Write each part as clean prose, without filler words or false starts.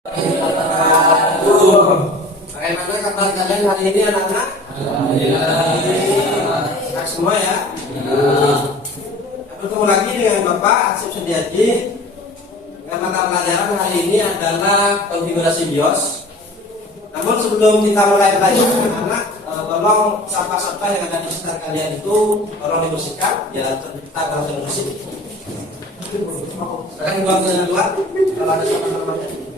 Bagaimana kabar kalian hari ini anak-anak? Alhamdulillah. Sehat semua ya? Bertemu lagi dengan Bapak Asif Sediaji. Dengan mata pelajaran hari ini adalah konfigurasi BIOS. Namun sebelum kita mulai belajar anak-anak, tolong sampah-sampah yang ada di sekitar kalian itu tolong dibersihkan, ya kita akan bersih. Sekarang dibuang ke luar kalau ada sampah-sampahnya.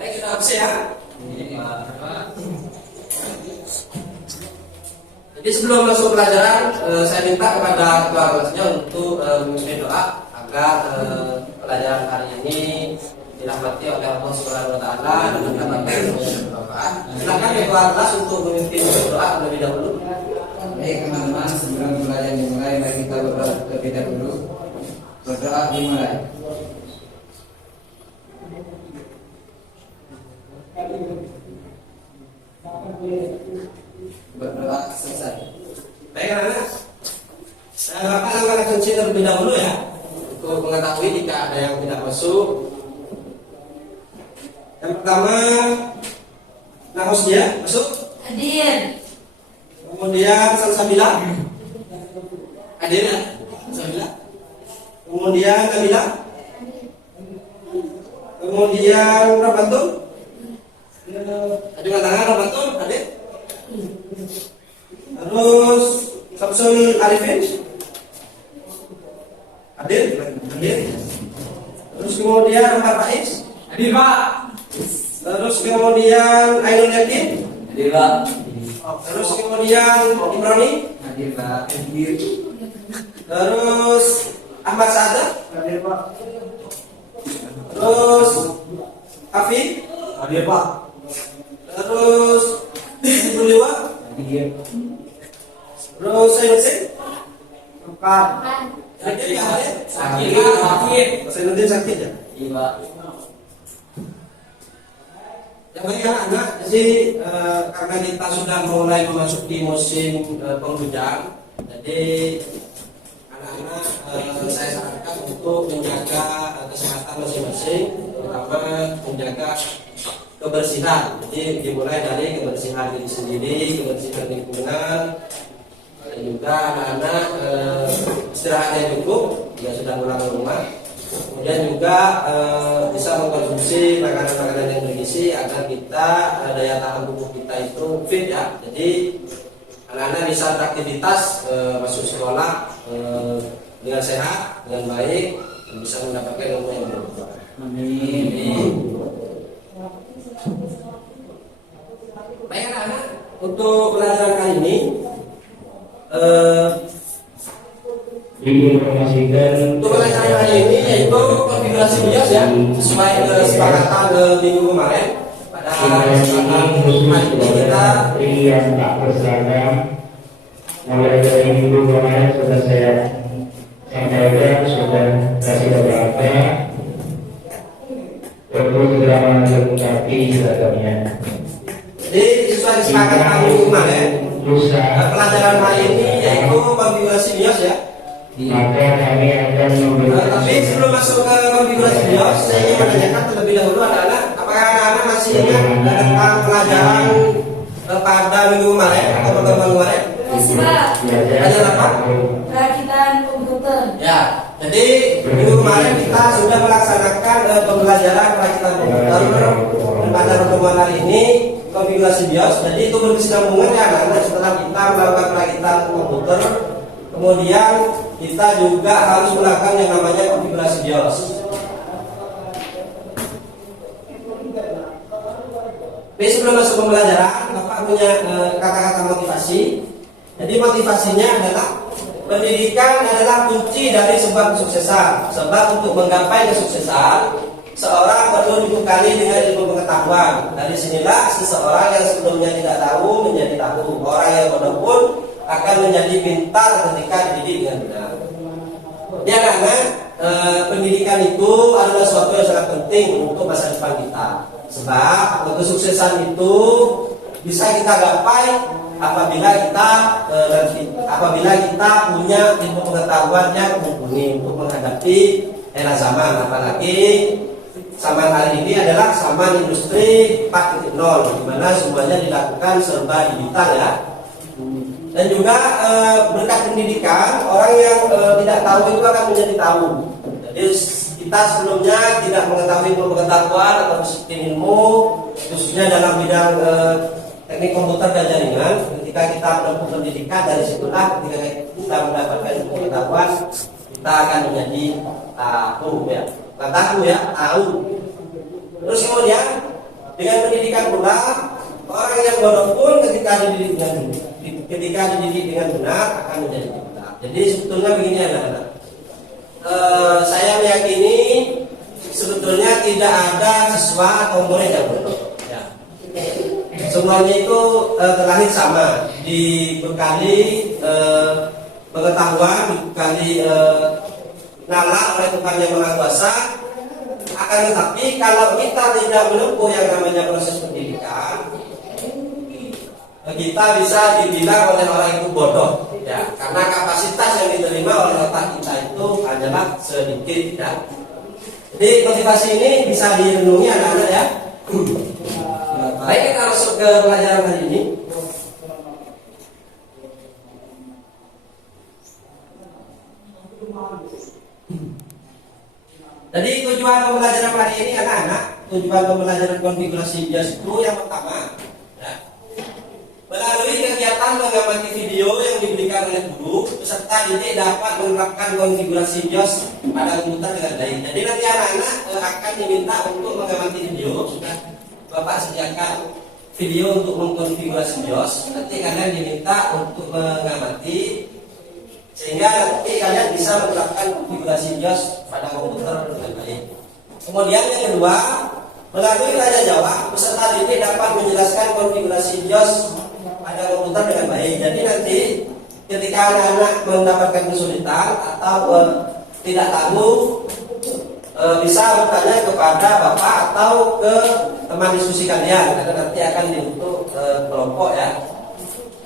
Baik, sudah habis ya? Jadi sebelum masuk pelajaran, saya minta kepada ketua kelasnya untuk memimpin doa agar pelajaran hari ini dirahmati oleh Allah Subhanahu Wa Taala dan mendapatkan bermanfaat. Silakan ketua kelas untuk memimpin doa terlebih dahulu. Baik teman-teman, sebelum pelajaran dimulai, mari kita berdoa terlebih dahulu. Berdoa dimulai. Berdoa selesai. Baik anak-anak, Bapak akan kunci terlebih dahulu ya, untuk mengetahui jika ada yang tidak masuk. Yang pertama, Nahosdia masuk. Hadir. Kemudian Salsabila hadir ya, Salsabila. Kemudian Nabila. Kemudian Rabatul. Ajukan tangan Rabatul hadir. Terus Samsul Arifin hadir. Terus kemudian Pak Faiz hadir Pak. Terus kemudian Ainul Yakin Hadir Pak. Terus kemudian Ibrani Hadir Pak. Terus Ahmad Saada Hadir Pak. Terus Afi Hadir Pak. Terus Ibu Liwa. Hadir. Terus Sayusin Bukan. Sakit ya hadir? Sakit. Sayusin sakit ya? Iya Pak. Yang baik anak-anak, jadi karena kita sudah mulai memasuki musim penghujan, jadi anak-anak saya sarankan untuk menjaga kesehatan masing-masing, terutama menjaga kebersihan. Jadi dimulai dari kebersihan diri sendiri, kebersihan lingkungan, dan juga anak-anak istirahatnya cukup, jika sudah pulang ke rumah. Kemudian juga bisa mengkonsumsi makanan-makanan yang bergizi agar kita daya tahan tubuh kita itu fit ya. Jadi anak-anak bisa beraktivitas masuk sekolah dengan sehat, dengan baik, dan bisa mendapatkan ilmu yang bermanfaat. Amin. Baik anak-anak, untuk pelajaran kali ini diinformasikan untuk pelajaran hari ini yaitu konfigurasi BIOS ya, sesuai kesepakatan minggu kemarin. Pada kesempatan hari ini kita yang tak berseragam mulai dari minggu kemarin sudah saya sampaikan, sudah kasih beberapa, perlu segera melengkapi seragamnya. jadi sesuai kesepakatan minggu kemarin, Lusa pelajaran hari ini yaitu konfigurasi BIOS ya. maka kami akan memberikan. Tapi sebelum masuk ke konfigurasi BIOS, saya ingin menanyakan terlebih dahulu anak-anak, apakah anak-anak masih ingat tentang pelajaran pada minggu kemarin atau pertemuan kemarin? Masih Pak. Pelajaran apa? Perakitan komputer. Ya, jadi minggu kemarin kita sudah melaksanakan pembelajaran perakitan komputer. Dan pada pertemuan hari ini konfigurasi BIOS. Jadi itu berkesinambungan ya anak-anak. Setelah kita melakukan perakitan komputer, kemudian kita juga harus melakukan yang namanya konfigurasi BIOS. Tapi sebelum masuk pembelajaran, Bapak punya kata-kata motivasi. Jadi motivasinya adalah pendidikan adalah kunci dari sebuah kesuksesan. Sebab untuk menggapai kesuksesan, seorang perlu dibekali dengan ilmu pengetahuan. Dari sinilah seseorang yang sebelumnya tidak tahu menjadi tahu. Orang yang bodoh pun akan menjadi pintar ketika dididik dengan benar. Ya karena pendidikan itu adalah sesuatu yang sangat penting untuk masa depan kita. Sebab kesuksesan itu bisa kita gapai apabila kita punya ilmu pengetahuan yang mumpuni untuk menghadapi era zaman, apalagi zaman hari ini adalah zaman industri 4.0 di mana semuanya dilakukan serba digital ya. Dan juga berkat pendidikan orang yang tidak tahu itu akan menjadi tahu. Jadi kita sebelumnya tidak mengetahui pengetahuan atau disiplin ilmu khususnya dalam bidang teknik komputer dan jaringan. Ketika kita menempuh pendidikan dari situlah ketika kita mendapatkan ilmu pengetahuan kita akan menjadi tahu ya. Bukan tahu ya, tahu. Terus kemudian dengan pendidikan pula orang yang bodoh pun ketika dididik dengan benar akan menjadi pintar. Jadi sebetulnya begini anak-anak. Saya meyakini sebetulnya tidak ada siswa atau murid yang bodoh. Ya. Semuanya itu terlahir sama, dibekali pengetahuan, dibekali nalar oleh Tuhan yang Maha Kuasa. Akan tetapi kalau kita tidak menempuh yang namanya proses pendidikan, kita bisa dibilang oleh orang itu bodoh ya, karena kapasitas yang diterima oleh otak kita itu adalah sedikit ya. Jadi motivasi ini bisa direnungi anak-anak ya. Baik, kita masuk ke pelajaran hari ini. Jadi tujuan pembelajaran hari ini anak-anak, tujuan pembelajaran konfigurasi BIOS itu yang pertama ya, melalui kegiatan mengamati video yang diberikan oleh guru, peserta didik dapat menerapkan konfigurasi BIOS pada komputer dengan baik. Jadi nanti anak-anak akan diminta untuk mengamati video, sudah Bapak sediakan video untuk mengkonfigurasi BIOS. Nanti kalian diminta untuk mengamati sehingga nanti kalian bisa menerapkan konfigurasi BIOS pada komputer dengan baik. Kemudian yang kedua, melalui belajar Jawab, peserta didik dapat menjelaskan konfigurasi BIOS pada komputer dengan baik. Jadi nanti ketika anak-anak mendapatkan kesulitan atau tidak tahu, bisa bertanya kepada Bapak atau ke teman diskusi kalian, karena nanti akan dibentuk kelompok ya.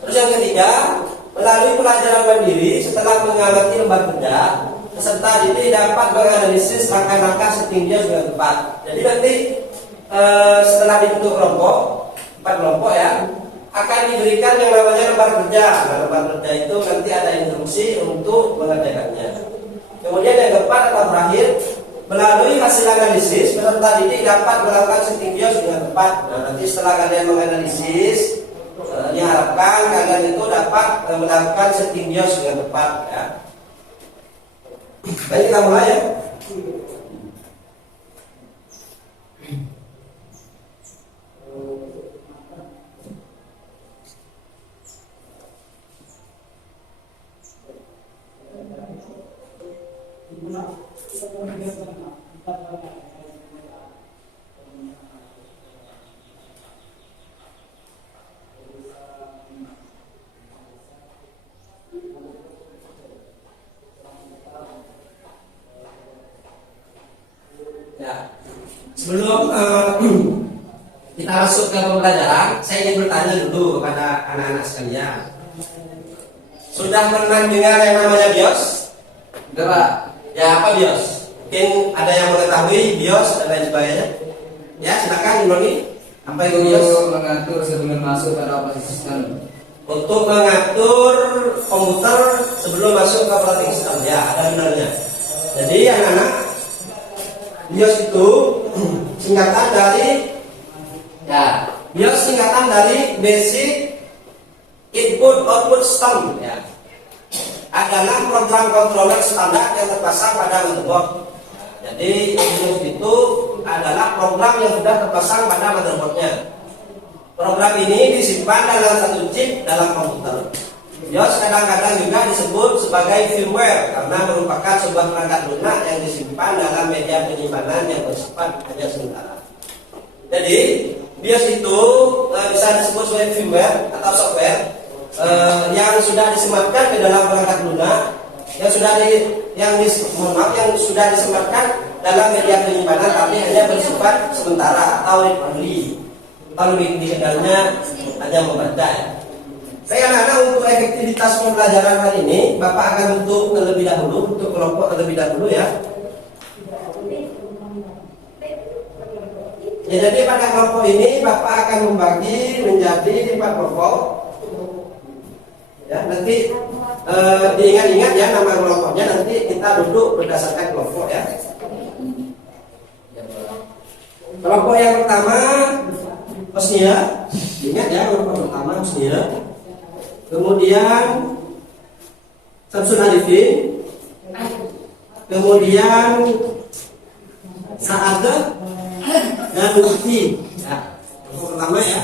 Terus yang ketiga, melalui pelajaran mandiri setelah mengamati lembar kerja, peserta didik dapat menganalisis langkah-langkah setting BIOS dengan tepat. Jadi nanti setelah dibentuk kelompok, 4 kelompok ya, akan diberikan yang namanya lembar kerja. Nah, lembar kerja itu nanti ada instruksi untuk mengerjakannya. Kemudian yang keempat atau terakhir, melalui hasil analisis, peserta didik dapat melakukan setting BIOS dengan tepat. Nah, nanti setelah kalian menganalisis, diharapkan kalian itu dapat melakukan setting BIOS dengan tepat ya. Baik, kita mulai ya. Ya, sebelum kita masuk ke pembelajaran, saya ingin bertanya dulu kepada anak-anak sekalian. Sudah pernah dengar yang namanya BIOS? Sudah Pak. Ya, apa BIOS? Mungkin ada yang mengetahui BIOS dan lain sebagainya. Ya, silakan Noni. Apa itu BIOS? Untuk mengatur sebelum masuk pada operasi sistem. Untuk mengatur komputer sebelum masuk ke operating system. Ya, ada benarnya. Jadi anak-anak, BIOS itu singkatan dari BIOS singkatan dari Basic Input Output System ya. Adalah program controller standar yang terpasang pada motherboard. Jadi BIOS itu adalah program yang sudah terpasang pada motherboardnya. Program ini disimpan dalam satu chip dalam komputer. BIOS kadang-kadang juga disebut sebagai firmware karena merupakan sebuah perangkat lunak yang disimpan dalam media penyimpanan yang bersifat hanya sementara. Jadi BIOS itu bisa disebut sebagai firmware atau software yang sudah disematkan ke dalam perangkat lunak, yang sudah disematkan dalam media penyimpanan tapi hanya bersifat sementara atau read only, atau lebih dikenalnya hanya membaca ya. Baik anak-anak, untuk efektivitas pembelajaran hari ini Bapak akan bentuk terlebih dahulu, untuk kelompok terlebih dahulu ya. Ya, jadi pada kelompok ini Bapak akan membagi menjadi 4 kelompok. Ya, nanti diingat-ingat ya nama kelompoknya, nanti kita duduk berdasarkan kelompok ya. Kelompok yang pertama Hosnia, ingat ya kelompok pertama Hosnia. Kemudian Samsul Arifin, kemudian Sa'adah dan Lutfi. Ya, kelompok pertama ya.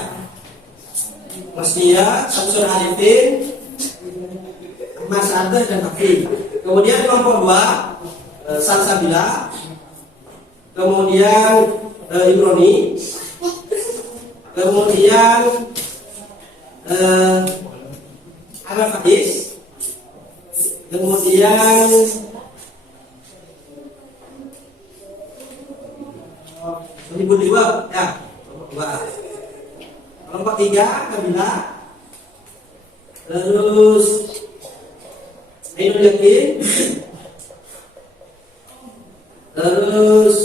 Hosnia, Samsul Arifin, Mas Sa'adah dan Lutfi. Kemudian kelompok 2 Salsabila, kemudian Ibroni, kemudian Araf Hadis, kemudian Ibu Dewa ya, kelompok 3 Kabila, terus Ainul Yakin, terus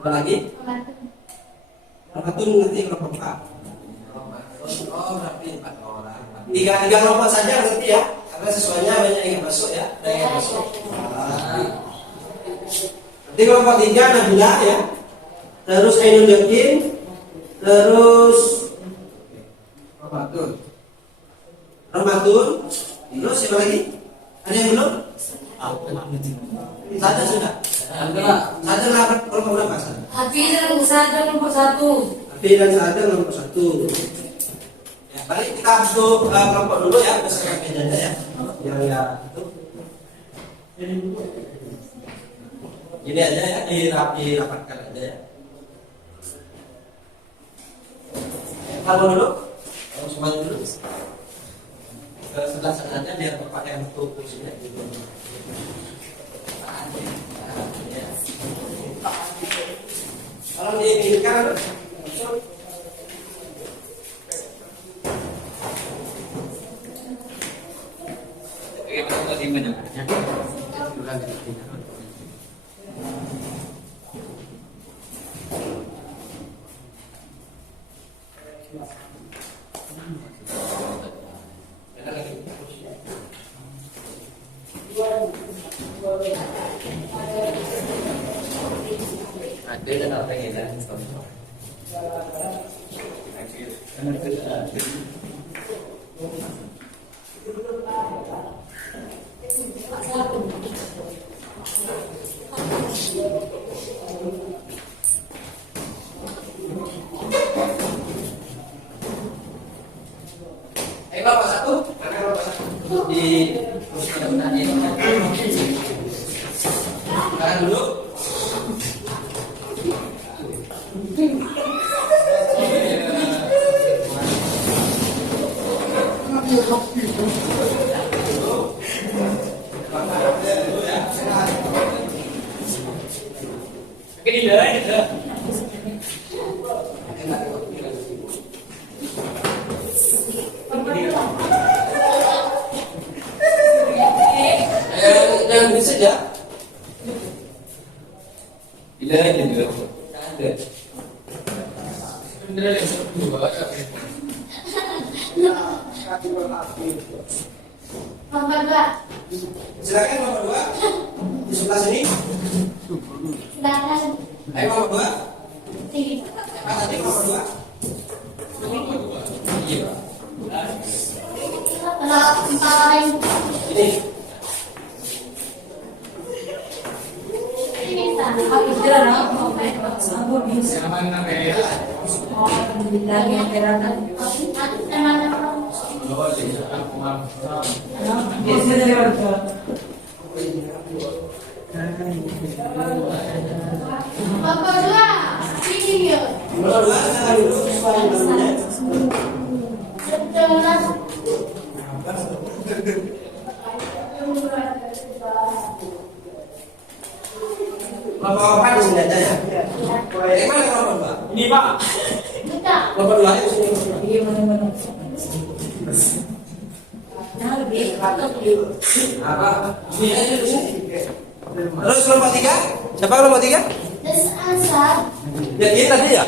apa lagi? Ramatun nanti kelompok 4. Oh, berarti 4 orang. Tiga kelompok saja nanti ya, karena siswanya banyak yang masuk ya, ada yang masuk. Nanti kelompok 3 Nabila ya, terus Ainul Yakin, terus Ramatun, terus siapa lagi? Ada yang belum? Sadar sudah. Sadar kelompok berapa? Hafiz dan Sadar kelompok 1. Hafiz dan Sadar kelompok 1. Ya, balik kita masuk kelompok dulu ya, berdasarkan bedanya ya. Yang ya itu. Gini aja ya, dirapatkan aja ya. Kalau dulu, semuanya dulu. Sebelah sana aja biar Bapak yang tutup kursinya. Kalau diinginkan ada dan apa yang ada. Bapak 1, mana Bapak 1? Di sekarang dulu. Cái đi lưới được chưa? Jangan bisa ya. Bila aja juga. Ada. Bener ya, dua. Nomor 2. Silakan nomor 2 di sebelah sini. Silakan. Ayo nomor 2. Sini. Tadi nomor 2. Iya. Kalau 4 orang Ini. ini bisa. Habis jalan sambut bisa. Lagi gerakan. Nomor 2, sini. Nomor 2 silakan dulu. siswa yang barunya? Kelompok 4 di sini aja ya. Yang mana kelompok 2? Ini Pak. Kelompok 2 itu sini. Iya benar-benar. Nah lebih patut yuk. Apa? Ini aja di sini. Terus kelompok 3? Siapa kelompok 3? Terus asal. Yakin tadi ya?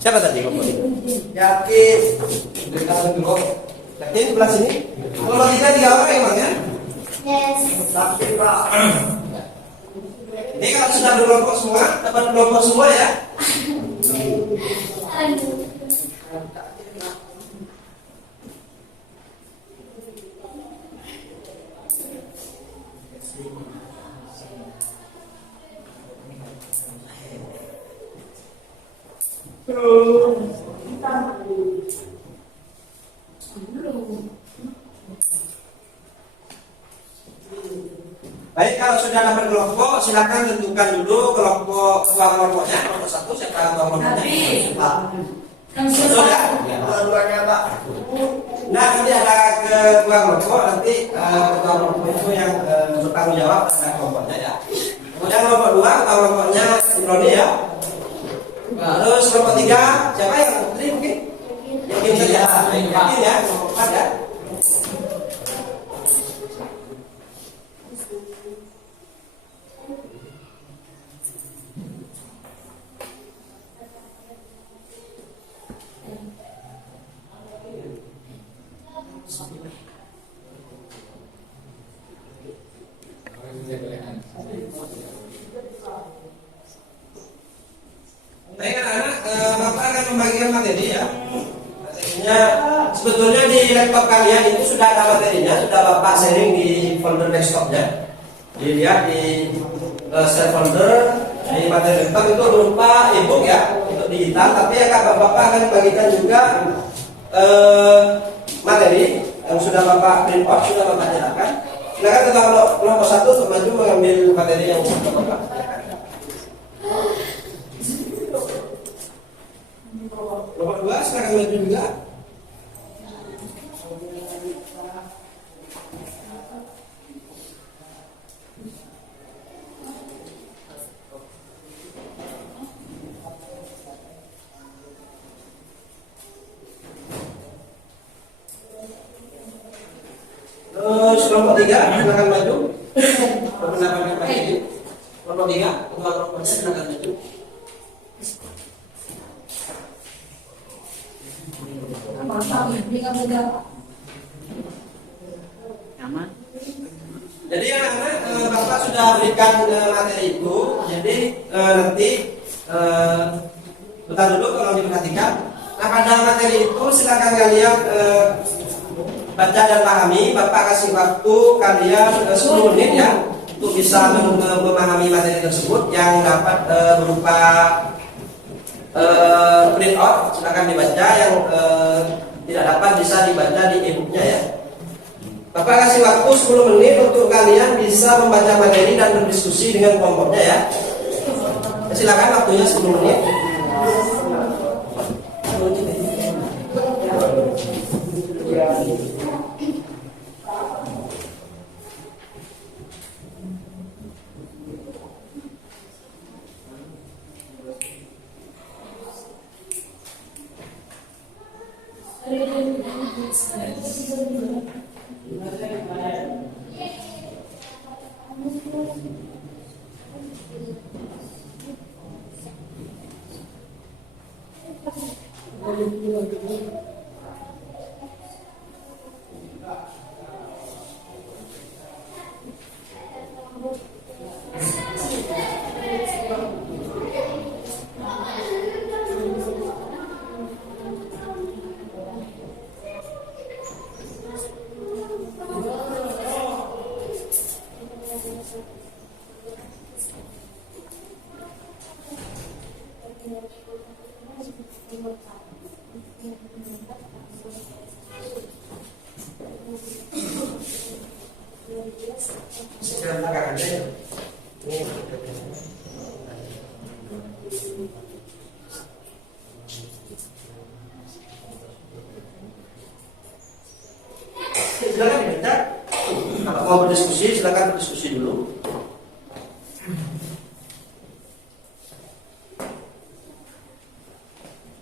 Siapa tadi kelompok 3? Yakin. Dekat dulu. Yakin sebelah sini. Kelompok 3 3 orang emang ya? Yes. Yakin Pak. Ini kalau sudah berkelompok semua, dapat kelompok semua ya? Aduh. Baik, kalau sudah dapat kelompok, silakan tentukan dulu ketua kelompoknya. Kelompok 1 siapa ketua kelompoknya? Pak. Yang Betul susah. ya? Dua-duanya Pak. Nah, nanti ada ketua kelompok, nanti ketua kelompok itu yang bertanggung jawab terhadap kelompoknya ya. Kemudian kelompok 2, ketua kelompoknya Imroni ya. Terus kelompok 3, siapa yang putri mungkin? Yakin saja. Yakin ya, kelompok 4 ya. Baik anak-anak, Bapak akan membagikan materi ya. Materinya sebetulnya di laptop kalian itu sudah ada materinya, sudah Bapak sharing di folder desktopnya. Dilihat di share folder di materi laptop itu berupa ebook ya, untuk digital. Tapi ya Bapak akan bagikan juga materi yang sudah Bapak print out, sudah Bapak nyatakan. Silakan kelompok 1 untuk maju mengambil materi yang sudah Bapak sediakan. Kelompok 2 silakan maju juga. Terus kelompok 3 silakan maju. Perpendapat pagi ini. Kelompok 3, ketua kelompoknya silakan maju. Jadi anak-anak Bapak sudah berikan materi itu. Jadi nanti bentar dulu kalau diperhatikan. Nah pada materi itu silakan kalian baca dan pahami. Bapak kasih waktu kalian 10 menit ya untuk bisa memahami materi tersebut yang dapat berupa print out. Silakan dibaca, yang tidak dapat bisa dibaca di e-booknya ya. Bapak kasih waktu 10 menit untuk kalian bisa membaca materi dan berdiskusi dengan kelompoknya ya. Silakan waktunya 10 menit. mau berdiskusi, silakan berdiskusi dulu.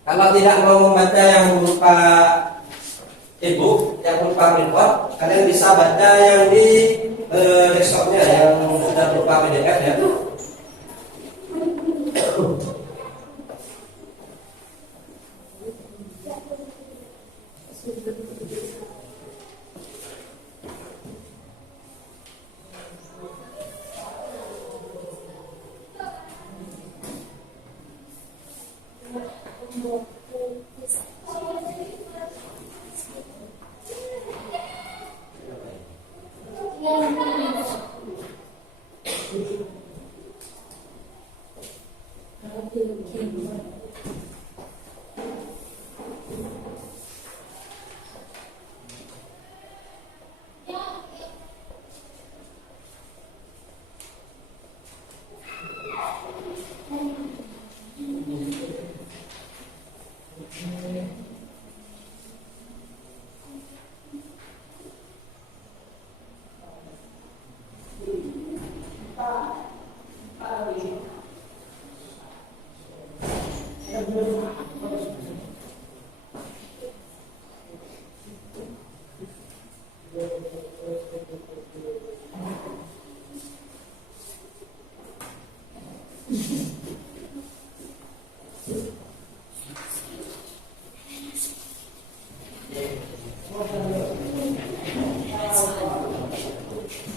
Kalau tidak mau membaca yang berupa e-book, yang berupa report, kalian bisa baca yang di desktopnya yang sudah berupa PDF ya.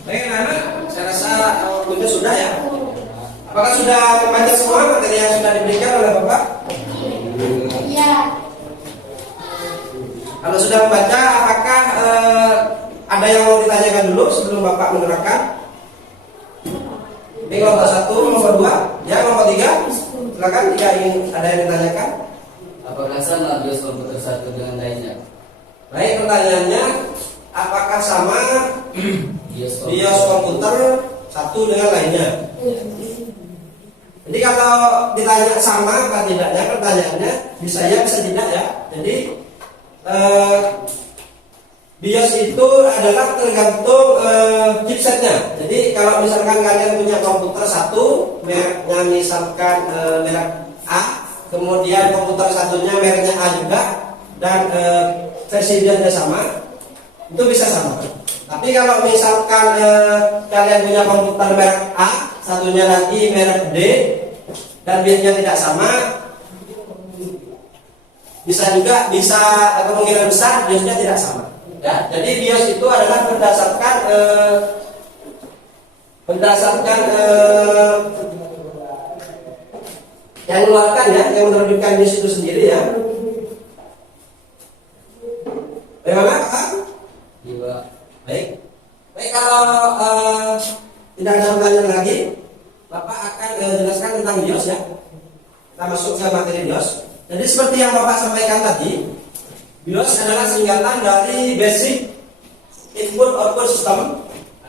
Baik anak-anak, saya rasa waktunya sudah ya. Apakah sudah membaca semua materi yang sudah diberikan oleh Bapak? Iya. Kalau sudah membaca, apakah ada yang mau ditanyakan dulu sebelum Bapak menerangkan? Ini kelompok 1, kelompok 2, ya kelompok 3. Silakan jika ingin ada yang ditanyakan. Apakah sama BIOS komputer satu dengan lainnya? Baik, pertanyaannya, apakah sama BIOS komputer satu dengan lainnya? Jadi kalau ditanya sama apa tidaknya, pertanyaannya bisa ya bisa tidak ya. Jadi BIOS itu adalah tergantung chipsetnya. Jadi kalau misalkan kalian punya komputer satu, mereknya misalkan merek A, kemudian komputer satunya mereknya A juga, dan versi BIOSnya sama, itu bisa sama. Tapi kalau misalkan kalian punya komputer merek A, satunya lagi merek D, dan BIOSnya tidak sama, bisa kemungkinan besar BIOSnya tidak sama. Ya, jadi BIOS itu adalah berdasarkan yang mengeluarkan ya, yang menerbitkan BIOS itu sendiri ya. Bagaimana Pak? Iya. Baik, kalau tidak ada pertanyaan lagi, Bapak akan jelaskan tentang BIOS ya. Kita masuk ke materi BIOS. Jadi seperti yang Bapak sampaikan tadi, BIOS adalah singkatan dari Basic Input Output System,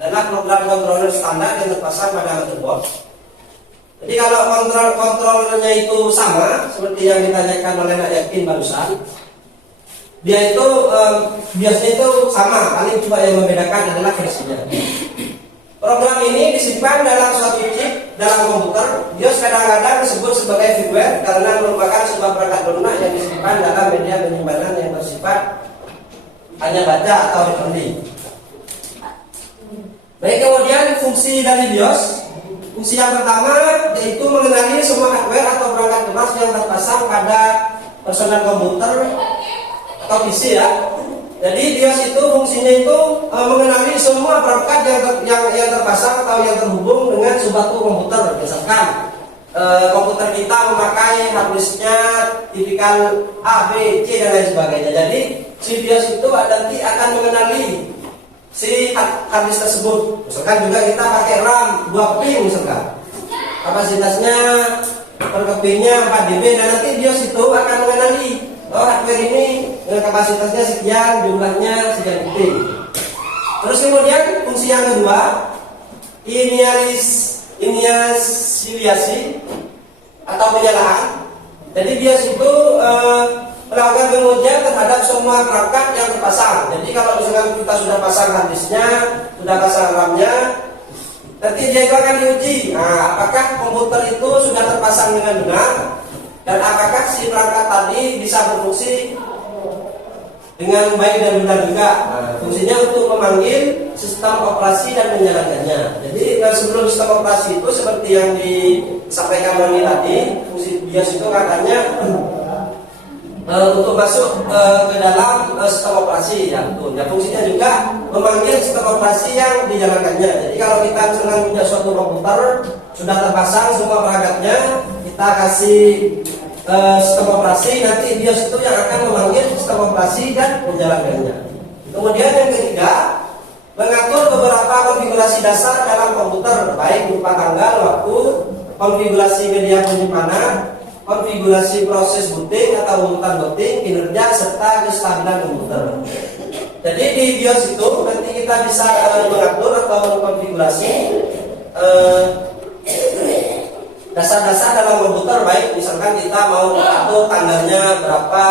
adalah program controller standar yang terpasang pada motherboard. Jadi kalau kontrolernya itu sama seperti yang ditanyakan oleh Nak Yakin barusan, dia itu BIOSnya itu sama, paling cuma yang membedakan adalah versinya. Program ini disimpan dalam suatu chip dalam komputer. BIOS kadang-kadang disebut sebagai firmware karena merupakan sebuah perangkat lunak yang disimpan dalam media penyimpanan yang bersifat hanya baca atau read only. Baik, kemudian fungsi dari BIOS. Fungsi yang pertama yaitu mengenali semua hardware atau perangkat lunak yang terpasang pada personal komputer atau PC ya. Jadi BIOS itu fungsinya itu mengenali semua perangkat yang terpasang atau yang terhubung dengan suatu komputer. Misalkan komputer kita memakai harddisknya tipikal A, B, C dan lain sebagainya. Jadi si BIOS itu nanti akan mengenali si harddisk tersebut. Misalkan juga kita pakai RAM 2 pin misalkan, kapasitasnya per kepingnya 4 dB, dan nanti BIOS itu akan mengenali hardware ini kapasitasnya sekian, jumlahnya sekian detik. Terus kemudian fungsi yang kedua, inisialisasi atau penyalaan. Jadi BIOS itu melakukan pengujian terhadap semua perangkat yang terpasang. Jadi kalau misalkan misalkan kita sudah pasang harddisknya, sudah pasang RAM-nya, nanti dia itu akan diuji. Nah, apakah komputer itu sudah terpasang dengan benar dan apakah si perangkat tadi bisa berfungsi dengan baik dan benar juga. Nah, fungsinya untuk memanggil sistem operasi dan menjalankannya. Jadi sebelum sistem operasi itu seperti yang disampaikan Roni tadi, fungsi BIOS itu katanya untuk masuk ke dalam sistem operasi ya, betul. Ya, fungsinya juga memanggil sistem operasi yang dijalankannya. Jadi kalau kita misalkan punya suatu komputer sudah terpasang semua perangkatnya, kita kasih sistem operasi, nanti BIOS itu yang akan memanggil sistem operasi dan menjalankannya. Kemudian yang ketiga, mengatur beberapa konfigurasi dasar dalam komputer, baik berupa tanggal, waktu, konfigurasi media penyimpanan, konfigurasi proses booting atau urutan booting, kinerja, serta kestabilan komputer. Jadi di BIOS itu nanti kita bisa mengatur atau mengkonfigurasi dasar-dasar dalam komputer, baik misalkan kita mau mengatur tanggalnya berapa,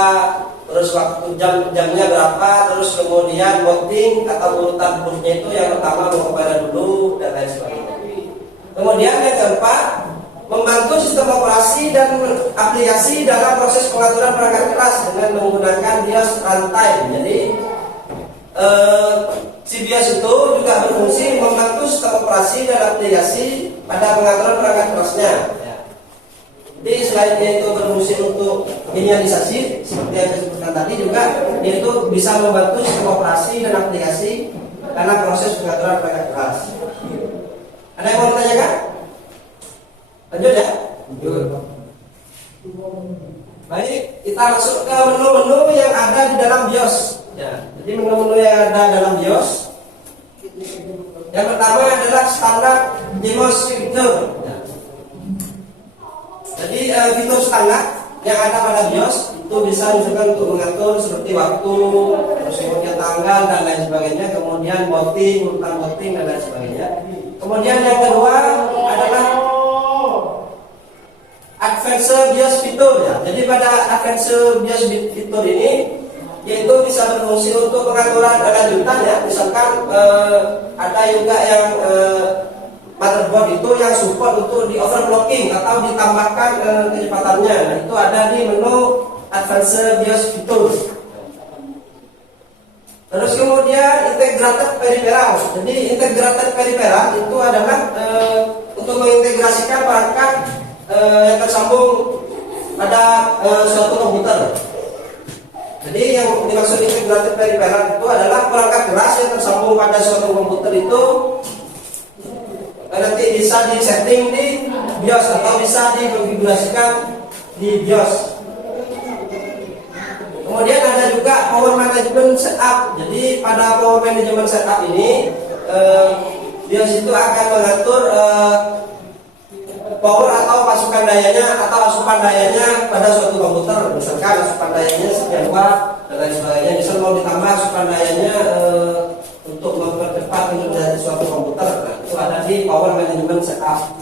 terus waktu jamnya berapa, terus kemudian booting atau urutan bootnya itu yang pertama mau kepada dulu dan lain sebagainya. Kemudian yang keempat, membantu sistem operasi dan aplikasi dalam proses pengaturan perangkat keras dengan menggunakan BIOS runtime. Jadi si BIOS itu juga berfungsi membantu sistem operasi dan aplikasi pada pengaturan perangkat kerasnya. Jadi selain dia itu berfungsi untuk inisialisasi seperti yang saya sebutkan tadi, juga dia itu bisa membantu sistem operasi dan aplikasi dalam proses pengaturan perangkat keras. Ada yang mau ditanyakan? Lanjut ya? Lanjut. Baik, kita masuk ke menu-menu yang ada di dalam BIOS. Ya, jadi menu-menu yang ada dalam BIOS. Yang pertama adalah standar CMOS fitur. Ya. Jadi fitur standar yang ada pada BIOS itu bisa misalkan untuk mengatur seperti waktu, terus kemudian tanggal dan lain sebagainya, kemudian booting, urutan booting dan lain sebagainya. Kemudian yang kedua adalah Advanced BIOS fitur ya. Jadi pada Advanced BIOS fitur ini yaitu bisa berfungsi untuk pengaturan lanjutan ya. Misalkan ada juga yang motherboard itu yang support untuk di overclocking atau ditambahkan kecepatannya. Nah, itu ada di menu Advanced BIOS fitur. Terus kemudian integrated peripheral. Jadi integrated peripheral itu adalah untuk mengintegrasikan perangkat yang tersambung pada suatu komputer. Jadi yang dimaksud integrated peripheral itu adalah perangkat keras yang tersambung pada suatu komputer itu nanti bisa disetting di BIOS atau bisa dikonfigurasikan di BIOS. Kemudian ada juga power management setup. Jadi pada power management setup ini BIOS itu akan mengatur power atau pasukan dayanya atau asupan dayanya pada suatu komputer. Misalkan asupan dayanya sekian watt dan lain sebagainya. Misal mau ditambah asupan dayanya untuk mempercepat kinerja suatu komputer, nah, itu ada di power management setup.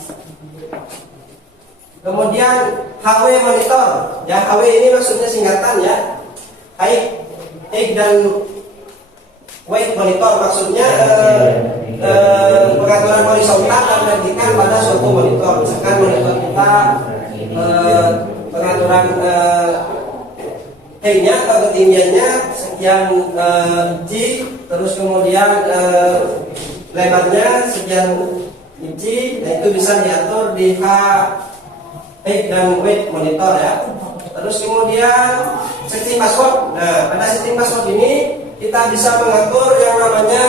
Kemudian HW monitor. Ya, HW ini maksudnya singkatan ya. Height dan weight monitor, maksudnya pengaturan horizontal dan vertikal pada suatu monitor. Misalkan monitor kita pengaturan height-nya atau ketinggiannya sekian inci, terus kemudian lebarnya sekian inci, nah itu bisa diatur di height dan weight monitor ya. Terus kemudian setting password. Nah, pada setting password ini kita bisa mengatur yang namanya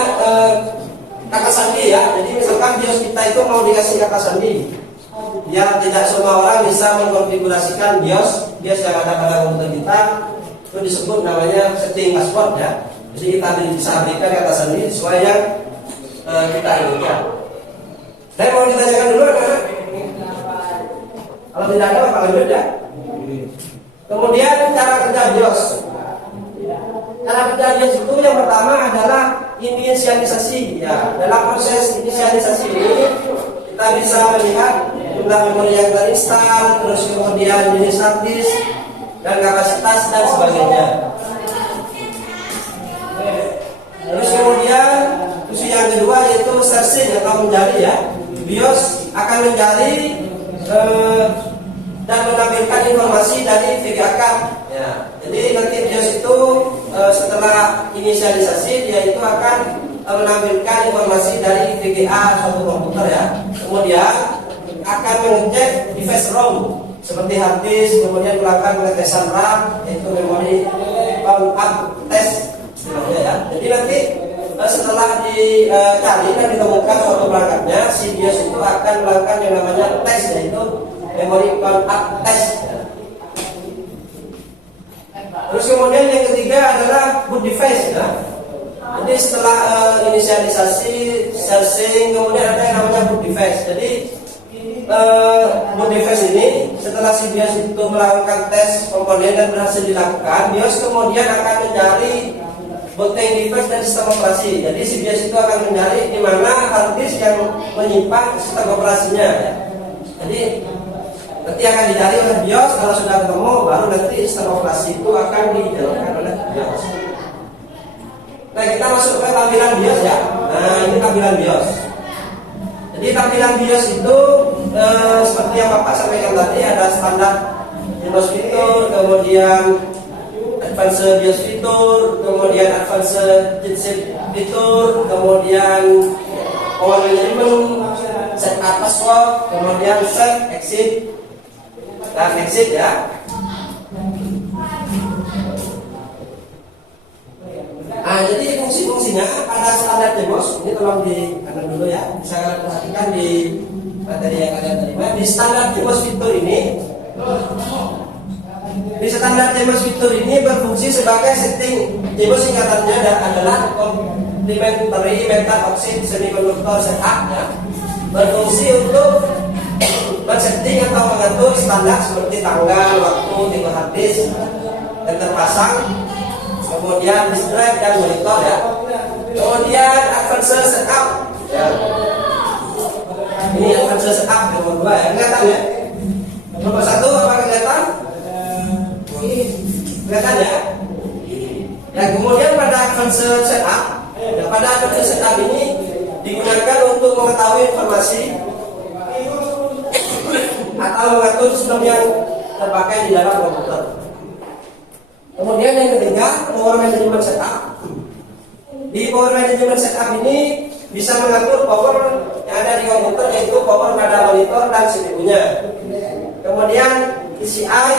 kata sandi ya. Jadi misalkan BIOS kita itu mau dikasih kata sandi, ya tidak semua orang bisa mengkonfigurasikan BIOS yang ada pada komputer kita. Itu disebut namanya setting password ya. Jadi kita bisa berikan kata sandi sesuai yang kita inginkan. Saya mau ditanyakan dulu anak-anak. Kalau tidak ada apa lanjut ya. Kemudian cara kerja BIOS. Cara kerja BIOS itu yang pertama adalah inisialisasi ya. Dalam proses inisialisasi ini kita bisa melihat jumlah memori yang terinstall, terus kemudian jenis hard disk dan kapasitas dan sebagainya. Terus yang kedua yaitu searching atau mencari ya. BIOS akan mencari dan menampilkan informasi dari VGA card. Ya, jadi nanti BIOS itu setelah inisialisasi dia itu akan menampilkan informasi dari VGA suatu komputer ya. Kemudian akan mengecek device ROM seperti hard disk, kemudian melakukan pengetesan RAM, yaitu memori up test ya. Jadi nanti setelah dicari dan ditemukan suatu perangkatnya, si BIOS itu akan melakukan yang namanya tes, yaitu memory up test ya. Terus kemudian yang ketiga adalah boot device ya. Jadi setelah inisialisasi, searching, kemudian ada yang namanya boot device. Jadi boot device ini setelah si BIOS itu melakukan tes komponen dan berhasil dilakukan, BIOS kemudian akan mencari booting device dan sistem operasi. Jadi si BIOS itu akan mencari di mana hard disk yang menyimpan sistem operasinya ya. Jadi nanti akan dicari oleh BIOS, kalau sudah ketemu baru nanti sistem operasi itu akan dijalankan oleh BIOS. Nah, kita masuk ke tampilan BIOS ya. Nah, ini tampilan BIOS. Jadi tampilan BIOS itu seperti yang Bapak sampaikan tadi, ada standar BIOS fitur, kemudian advanced BIOS fitur, kemudian advanced chipset fitur, kemudian power management, setup password, kemudian set, exit, dan exit ya. Nah, jadi fungsi-fungsinya pada standar BIOS ini tolong dikanan dulu ya. Bisa kalian perhatikan di materi yang kalian terima. Di standar BIOS fitur ini, berfungsi sebagai setting BIOS, singkatannya adalah complementary metal oxide semiconductor setup ya. Berfungsi untuk men-setting atau mengatur standar seperti tanggal, waktu, tipe hard disk yang terpasang, kemudian disk drive dan monitor ya. Kemudian advanced setup ya. Ini advanced setup nomor 2 ya. Kelihatan ya? Nomor 1 apa kelihatan? Kelihatan ya? Ya, kemudian pada advanced setup ya, pada advanced setup ini digunakan untuk mengetahui informasi atau mengatur sistem yang terpakai di dalam komputer. Kemudian yang ketiga, power management setup. Di power management setup ini bisa mengatur power yang ada di komputer, yaitu power pada monitor dan CPU-nya. Kemudian PCI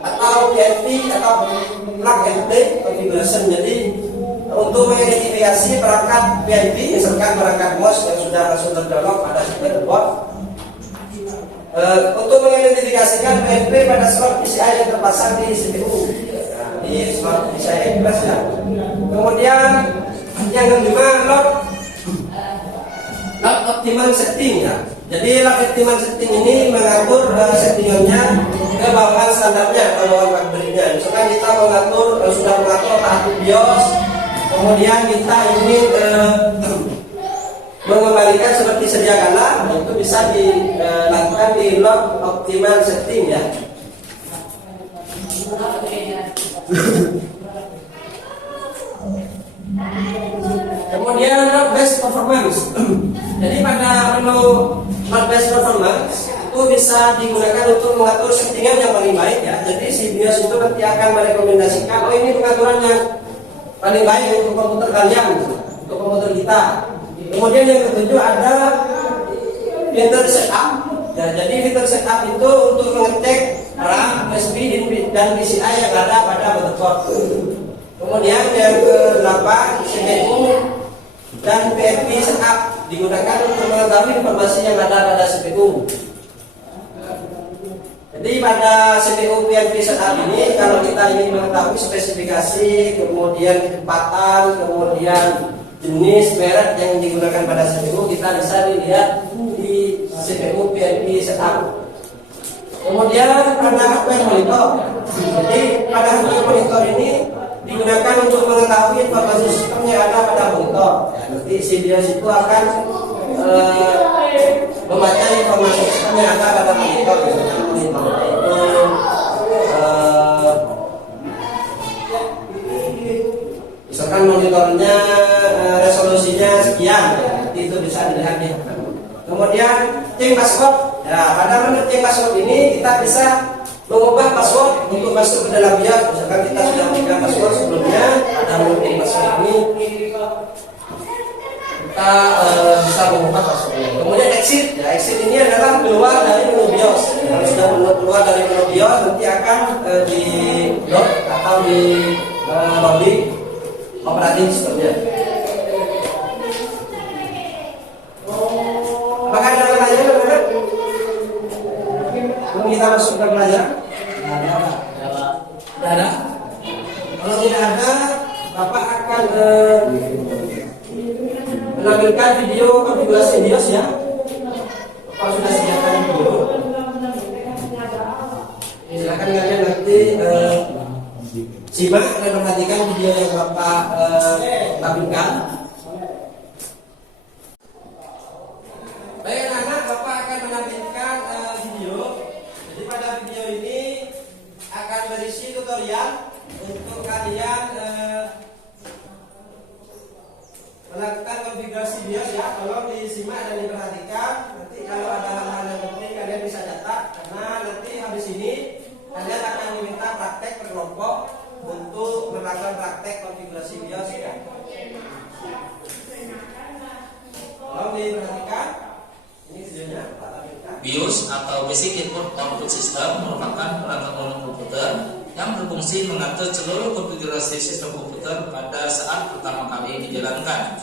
atau PNP atau plug and play configuration. Jadi untuk mengidentifikasi perangkat PNP, misalkan perangkat MOS yang sudah langsung terdownload pada board. Untuk mengidentifikasikan PNP pada slot PCI yang terpasang di CPU, di slot PCI Express ya. Kemudian yang kelima, load optimal setting ya. Jadi load optimal setting ini mengatur settingannya ke bawaan standarnya atau bawaan factory-nya. Misalkan kita sudah mengatur tahap BIOS, kemudian kita ingin mengembalikan seperti sedia kala, itu bisa dilakukan di load optimal setting ya. Kemudian load based performance. Jadi pada menu load based performance itu bisa digunakan untuk mengatur settingan yang paling baik ya. Jadi si BIOS itu nanti akan merekomendasikan, oh ini pengaturan yang paling baik untuk komputer kalian, untuk komputer kita. Kemudian yang ketujuh ada filter setup. Ya, jadi filter setup itu untuk mengecek RAM, USB dan PCI yang ada pada motherboard. Kemudian yang ke-8 CPU dan PNP setup digunakan untuk mengetahui informasi yang ada pada CPU. Jadi pada CPU PNP setup ini, kalau kita ingin mengetahui spesifikasi, kemudian kecepatan, kemudian jenis merek yang digunakan pada CPU, kita bisa dilihat di CPU PNP setup. Kemudian pada hardware monitor. Jadi pada hardware monitor ini digunakan untuk mengetahui informasi sistem yang ada pada monitor. Nanti si BIOS itu akan membaca informasi sistem yang ada pada monitor. Misalkan monitornya resolusinya bisa dilihat di kemudian change password. Ya, pada menu change password ini kita bisa mengubah password untuk masuk ke dalam BIOS. Misalkan kita sudah memberikan password sebelumnya, ada menu change password ini kita bisa mengubah passwordnya. Kemudian exit. Ya, exit ini adalah keluar dari menu BIOS. Kalau sudah keluar dari menu BIOS nanti akan di lock atau di loading operating sistemnya. Apakah ada pertanyaan, teman-teman? Sebelum kita masuk ke pelajaran? Tidak ada. Kalau tidak ada, Bapak akan menampilkan video konfigurasi BIOS ya. Bapak sudah sediakan video. Silakan kalian nanti simak dan perhatikan video yang Bapak tampilkan. Baik anak-anak, Bapak akan menampilkan video. Jadi pada video ini akan berisi tutorial untuk kalian melakukan konfigurasi BIOS ya. Tolong disimak dan diperhatikan. Nanti kalau ada hal-hal yang penting kalian bisa catat, karena nanti habis ini kalian akan diminta praktek per kelompok untuk melakukan praktek konfigurasi BIOS ya. Tolong diperhatikan. Ini videonya Pak tampilkan. BIOS atau Basic Input Output System merupakan perangkat lunak komputer yang berfungsi mengatur seluruh konfigurasi sistem komputer pada saat pertama kali dijalankan.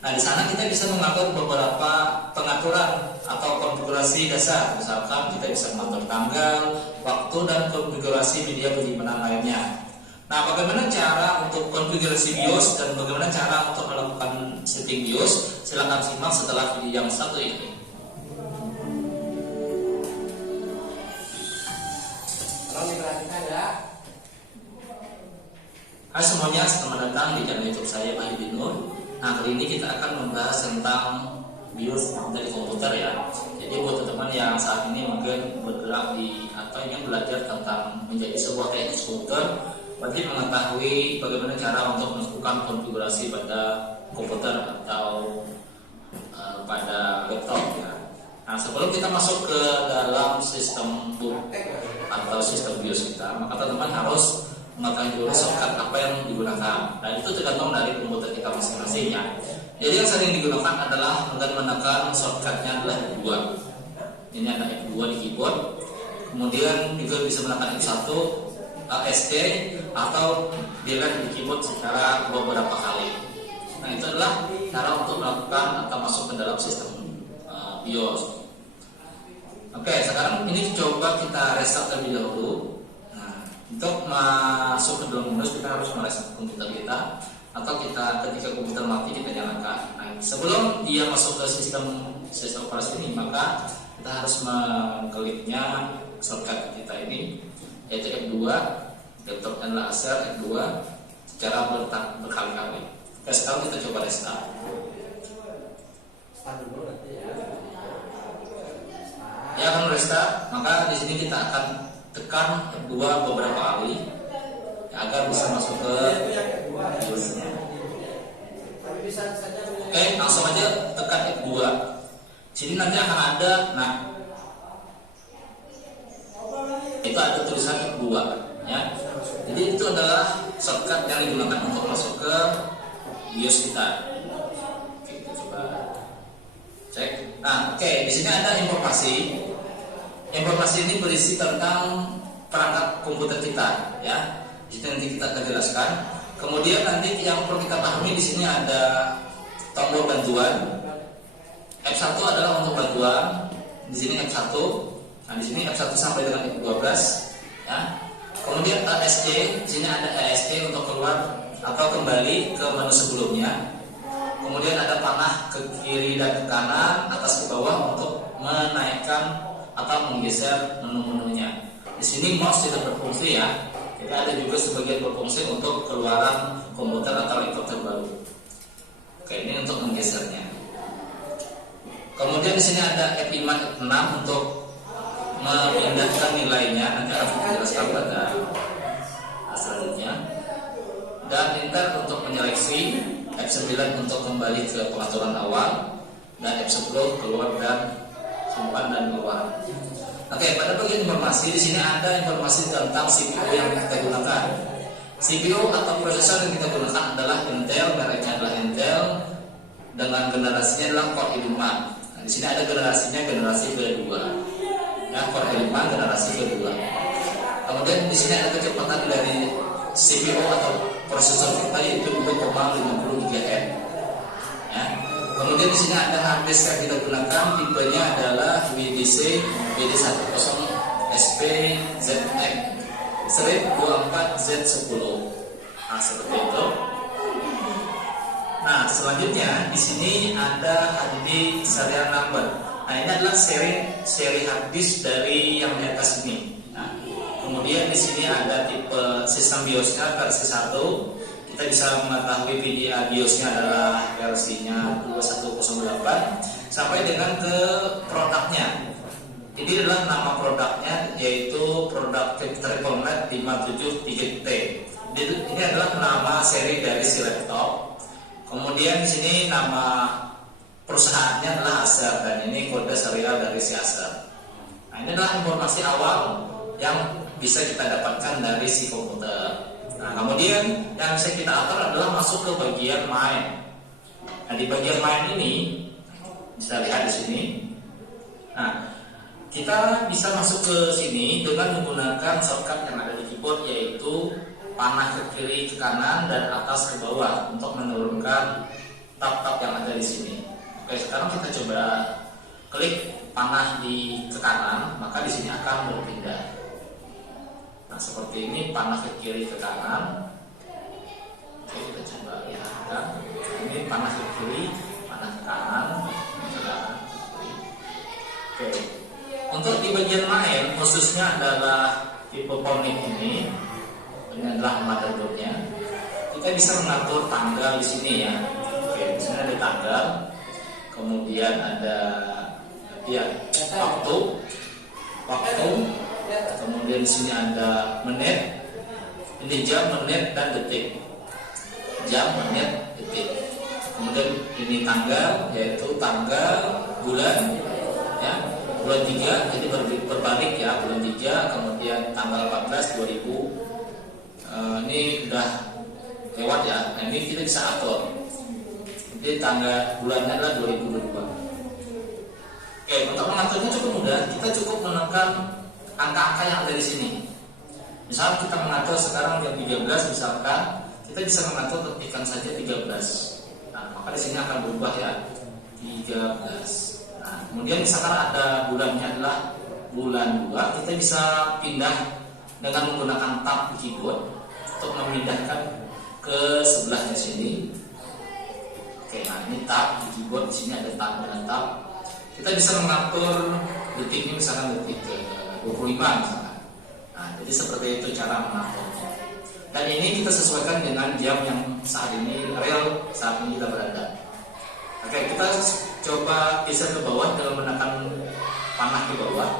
Nah, di sana kita bisa mengatur beberapa pengaturan atau konfigurasi dasar. Misalkan kita bisa mengatur tanggal, waktu, dan konfigurasi media penyimpanan lainnya. Nah, bagaimana cara untuk konfigurasi BIOS dan bagaimana cara untuk melakukan setting BIOS? Silakan simak setelah video yang satu ini. Hai semuanya, selamat datang di channel YouTube saya Pak Yudi Nur. Nah, kali ini kita akan membahas tentang BIOS dari komputer ya. Jadi buat teman-teman yang saat ini mungkin bergerak di atau ingin belajar tentang menjadi sebuah teknis komputer, wajib mengetahui bagaimana cara untuk melakukan konfigurasi pada komputer atau pada laptop ya. Nah, sebelum kita masuk ke dalam sistem boot atau sistem BIOS kita, maka teman-teman harus mengetahui dulu shortcut apa yang digunakan. Dan itu tergantung dari komputer kita masing-masing ya. Jadi yang sering digunakan adalah dengan menekan shortcutnya adalah F2. Ini ada F2 di keyboard. Kemudian juga bisa menekan F1, ESC, atau delete di keyboard secara beberapa kali. Nah, itu adalah cara untuk melakukan atau masuk ke dalam sistem BIOS. Oke, sekarang ini coba kita restart terlebih dahulu. Untuk masuk ke dalam BIOS kita harus mereset komputer kita, atau kita ketika komputer mati kita nyalakan. Nah, sebelum dia masuk ke sistem operasi ini, maka kita harus mengkliknya shortcut kita ini, yaitu F2, laptop dan laser F2 secara berkali-kali. Oke, sekarang kita coba restart. Ya, akan restart, maka di sini kita akan tekan F2 beberapa kali ya, agar bisa masuk ke BIOS-nya. Oke, langsung aja tekan F2. Sini nanti akan ada, nah, itu ada tulisan F2 ya. Jadi itu adalah shortcut yang digunakan untuk masuk ke BIOS kita. Oke, kita coba cek. Nah, oke, di sini ada informasi. Informasi ini berisi tentang perangkat komputer kita, ya. Di sini nanti kita akan jelaskan. Kemudian nanti yang perlu kita pahami di sini ada tombol bantuan. F1 adalah untuk bantuan. Di sini F1. Nah, di sini F1 sampai dengan F12, ya. Kemudian ESC, di sini ada ESC untuk keluar atau kembali ke menu sebelumnya. Kemudian ada panah ke kiri dan ke kanan, atas ke bawah untuk menaikkan atau menggeser menu-menunya. Di sini mouse tidak berfungsi ya. Jadi ada juga sebagian berfungsi untuk keluaran komputer atau laptop terbaru. Oke, ini untuk menggesernya. Kemudian di sini ada F5, F6 untuk memindahkan nilainya. Nanti akan kita jelaskan pada selanjutnya. Dan Enter untuk menyeleksi, F9 untuk kembali ke pengaturan awal. dan F10 keluar dan simpan dan keluar. Oke, pada bagian informasi di sini ada informasi tentang CPU yang kita gunakan. CPU atau prosesor yang kita gunakan adalah Intel, mereknya adalah Intel dengan generasinya adalah Core i5. Nah, di sini ada generasi kedua. Ya, Core i5 generasi kedua. Kemudian di sini ada kecepatan dari CPU atau prosesor kita yaitu 2,50 GHz. Ya. Kemudian di sini ada hard disk yang kita gunakan, tipenya adalah WD10 SPZX 24Z10. Nah, seperti itu. Nah, selanjutnya di sini ada HDD serial number. Nah, ini adalah seri hard disk dari yang di atas ini. Nah, kemudian di sini ada tipe sistem BIOS-nya versi 1. Kita bisa mengetahui VDA BIOS-nya adalah versinya 2108 sampai dengan ke produknya. Ini adalah nama produknya yaitu produk TripleNet 573T. Ini adalah nama seri dari si laptop. Kemudian di sini nama perusahaannya adalah Acer dan ini kode serial dari si Acer. Nah, ini adalah informasi awal yang bisa kita dapatkan dari si komputer. Nah, kemudian yang bisa kita atur adalah masuk ke bagian main. Nah, di bagian main ini bisa lihat di sini. Nah, kita bisa masuk ke sini dengan menggunakan shortcut yang ada di keyboard yaitu panah ke kiri ke kanan dan atas ke bawah untuk menurunkan tab-tab yang ada di sini. Oke, sekarang kita coba klik panah di ke kanan, maka di sini akan berpindah. Nah, seperti ini panah ke kiri ke kanan. Oke, kita coba lihat. Ini panah ke kiri, panah ke kanan. Oke. Untuk di bagian main khususnya adalah tipe Ponic ini adalah motherboardnya. Kita bisa mengatur tanggal di sini ya. Oke, di sini ada tanggal. Kemudian ada waktu. Kemudian di sini ada menit. Ini jam, menit dan detik. Jam, menit, detik. Kemudian ini tanggal yaitu tanggal, bulan ya. Bulan 3 jadi berbalik ya, bulan 3 kemudian tanggal 14 2000 ini udah lewat ya. Nah, ini kita bisa atur. Jadi tanggal bulannya adalah 2022. Oke, untuk mengaturnya cukup mudah. Kita cukup menekan angka-angka yang ada di sini. Misal kita mengatur sekarang jam 13 misalkan, kita bisa mengatur ketikkan saja 13. Nah, maka di sini akan berubah ya 13. Nah, kemudian misalkan ada bulannya adalah bulan 2, kita bisa pindah dengan menggunakan tab di keyboard untuk memindahkan ke sebelahnya sini. Oke, nah ini tab di keyboard, di sini ada tab dengan tab. Kita bisa mengatur detiknya misalkan detik ke 25 misalkan. Nah, jadi seperti itu cara mengaturnya. Dan ini kita sesuaikan dengan jam yang saat ini real saat ini kita berada. Oke, kita coba geser ke bawah dengan menekan panah ke bawah.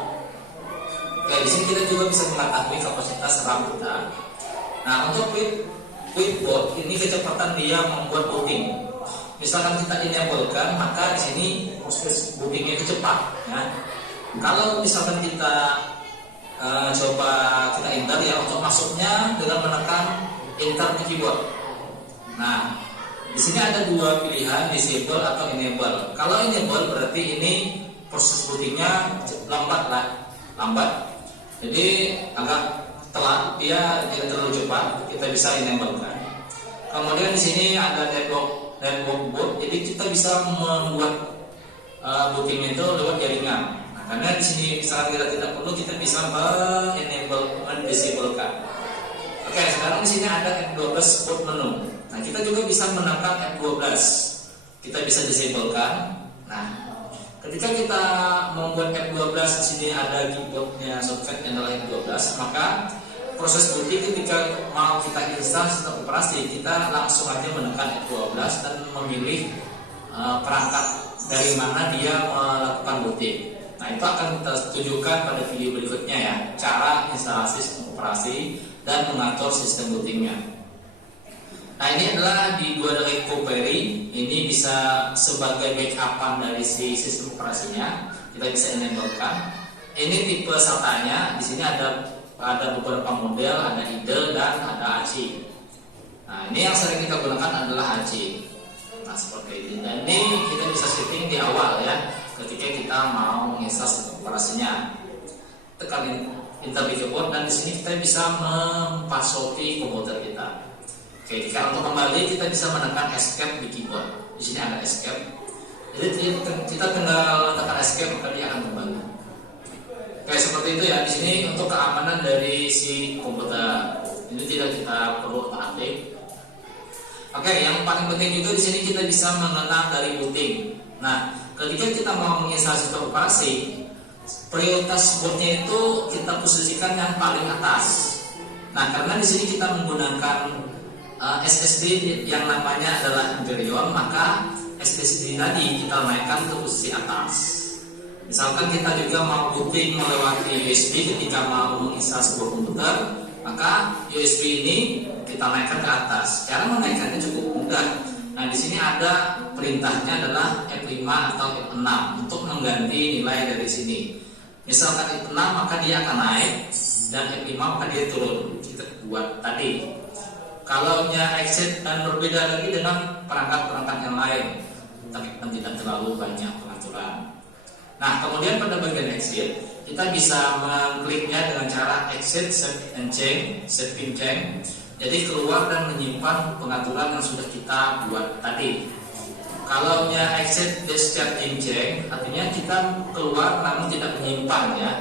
Oke, di sini kita juga bisa mengetahui kapasitas RAM kita. Nah, untuk quitboard ini kecepatan dia membuat booting. Misalkan kita enablekan, maka di sini proses bootingnya itu cepat. Ya. Kalau misalkan kita coba kita enter ya untuk masuknya dengan menekan enter di keyboard. Nah, di sini ada dua pilihan, disable atau enable. Kalau enable berarti ini proses bootingnya lambat. Jadi agak telat, dia tidak terlalu cepat. Kita bisa enable kan. Kemudian di sini ada network boot. Jadi kita bisa membuat booting itu lewat jaringan. Nah, karena di sini misalkan kita tidak perlu, kita bisa disablekan. Oke, sekarang di sini ada F12 boot menu. Nah, kita juga bisa menekan F12. Kita bisa disablekan. Nah, ketika kita membuat F12 di sini ada keyboardnya shortcut yang adalah F12, maka proses booting ketika mau kita install sistem operasi, kita langsung aja menekan F12 dan memilih perangkat dari mana dia melakukan booting. Nah, itu akan kita tunjukkan pada video berikutnya ya, cara instalasi sistem operasi dan mengatur sistem bootingnya. Nah, ini adalah di dua recovery, ini bisa bisa sebagai backupan dari si sistem operasinya, kita bisa enablekan. Ini tipe SATA-nya, di sini ada beberapa model, ada IDE dan ada ACI. Nah, ini yang sering kita gunakan adalah ACI. Nah, seperti ini. Dan ini kita bisa setting di awal ya, ketika kita mau menginstal sistem operasinya. Tekan Enter di keyboard dan di sini kita bisa mempassword komputer kita. Oke, jika untuk kembali kita bisa menekan escape di keyboard. Di sini ada escape. Jadi kita tinggal tekan escape maka dia akan kembali. Oke, seperti itu ya. Di sini untuk keamanan dari si komputer. Ini tidak kita perlu aktif. Oke, yang paling penting juga di sini kita bisa mengenal dari booting. Nah, ketika kita mau menginstal sistem operasi, prioritas bootnya itu kita posisikan yang paling atas. Nah, karena di sini kita menggunakan SSD yang namanya adalah Hyperion, maka SSD tadi kita naikkan ke posisi atas. Misalkan kita juga mau booting melewati USB ketika mau menginstal sebuah komputer, maka USB ini kita naikkan ke atas. Cara menaikkannya cukup mudah. Nah, di sini ada perintahnya adalah F5 atau F6 untuk mengganti nilai dari sini. Misalkan F6 maka dia akan naik dan F5 maka dia turun. Kita buat tadi. Kalau nya exit dan berbeda lagi dengan perangkat-perangkat yang lain, tapi kan tidak terlalu banyak pengaturan. Nah, kemudian pada bagian exit kita bisa mengkliknya dengan cara exit, save and change, save and change. Jadi keluar dan menyimpan pengaturan yang sudah kita buat tadi. Kalau nya exit discard and change, artinya kita keluar namun tidak menyimpan ya.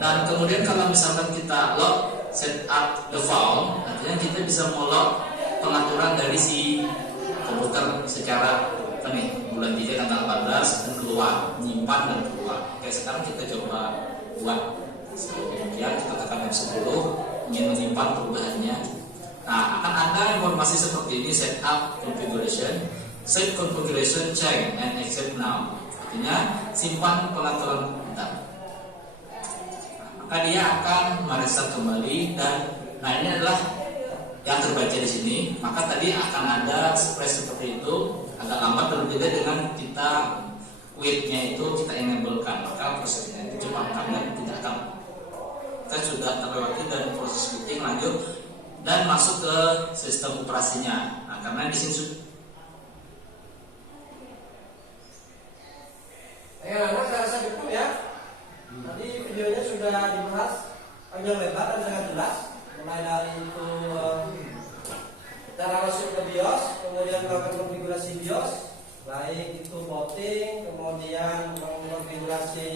Dan kemudian kalau misalkan kita log set up the file, artinya kita bisa melog pengaturan dari si komputer secara bulan 3 tanggal 14 dan keluar, menyimpan dan keluar. Oke, sekarang kita coba buat kemudian kita tekan F10 ingin menyimpan perubahannya. Nah, akan ada informasi seperti ini: setup configuration, save configuration, change and exit now. Artinya simpan pengaturan kita. Maka dia akan mereset kembali dan nah ini adalah yang terbaca di sini. Maka tadi akan ada splash seperti itu, agak lambat berbeda dengan kita quit-nya itu kita enablekan. Maka prosesnya itu cepat karena tidak akan kita sudah terlewati dari proses booting lanjut dan masuk ke sistem operasinya. Nah, karena di sini anak saya rasa cukup ya. Tadi videonya sudah dibahas panjang lebar dan sangat jelas, mulai dari itu cara masuk ke BIOS, kemudian melakukan konfigurasi BIOS, baik itu booting, kemudian mengkonfigurasi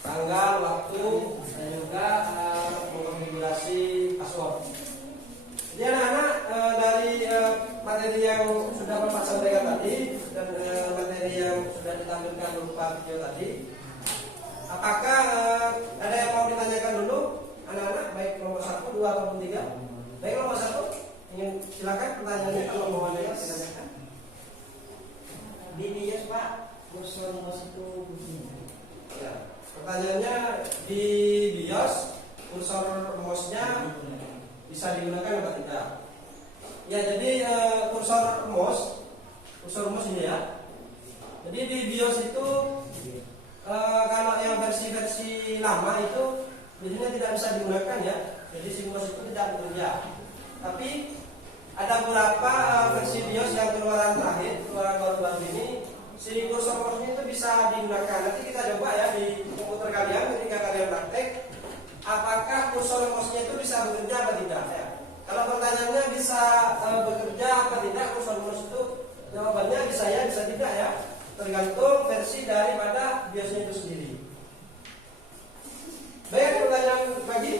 tanggal, waktu, dan juga mengkonfigurasi password. Jadi anak-anak dari materi yang sudah Bapak sampaikan tadi dan materi yang sudah ditampilkan berupa video tadi, apakah ada yang mau ditanyakan dulu anak-anak, baik nomor 1, 2, ataupun 3? Baik nomor 1, ingin silakan pertanyaannya kalau mau ada yang ditanyakan. Di BIOS Pak, kursor nomor 1 begini. Ya, pertanyaannya di BIOS kursor mouse-nya bisa digunakan atau tidak? Ya, jadi kursor mouse ini ya. Jadi di BIOS itu kalau yang versi-versi lama itu biasanya tidak bisa digunakan ya. Jadi si mouse itu tidak bekerja. Tapi ada beberapa versi BIOS yang keluaran terakhir, keluaran baru-baru ini, si kursor mouse itu bisa digunakan. Nanti kita coba ya di komputer kalian ketika kalian praktek, apakah kursor mouse-nya itu bisa bekerja atau tidak ya. Kalau pertanyaannya bisa bekerja apa tidak kursor mouse itu, jawabannya bisa ya, bisa tidak ya. Tergantung versi daripada BIOS-nya itu sendiri. Baik, pertanyaan lagi?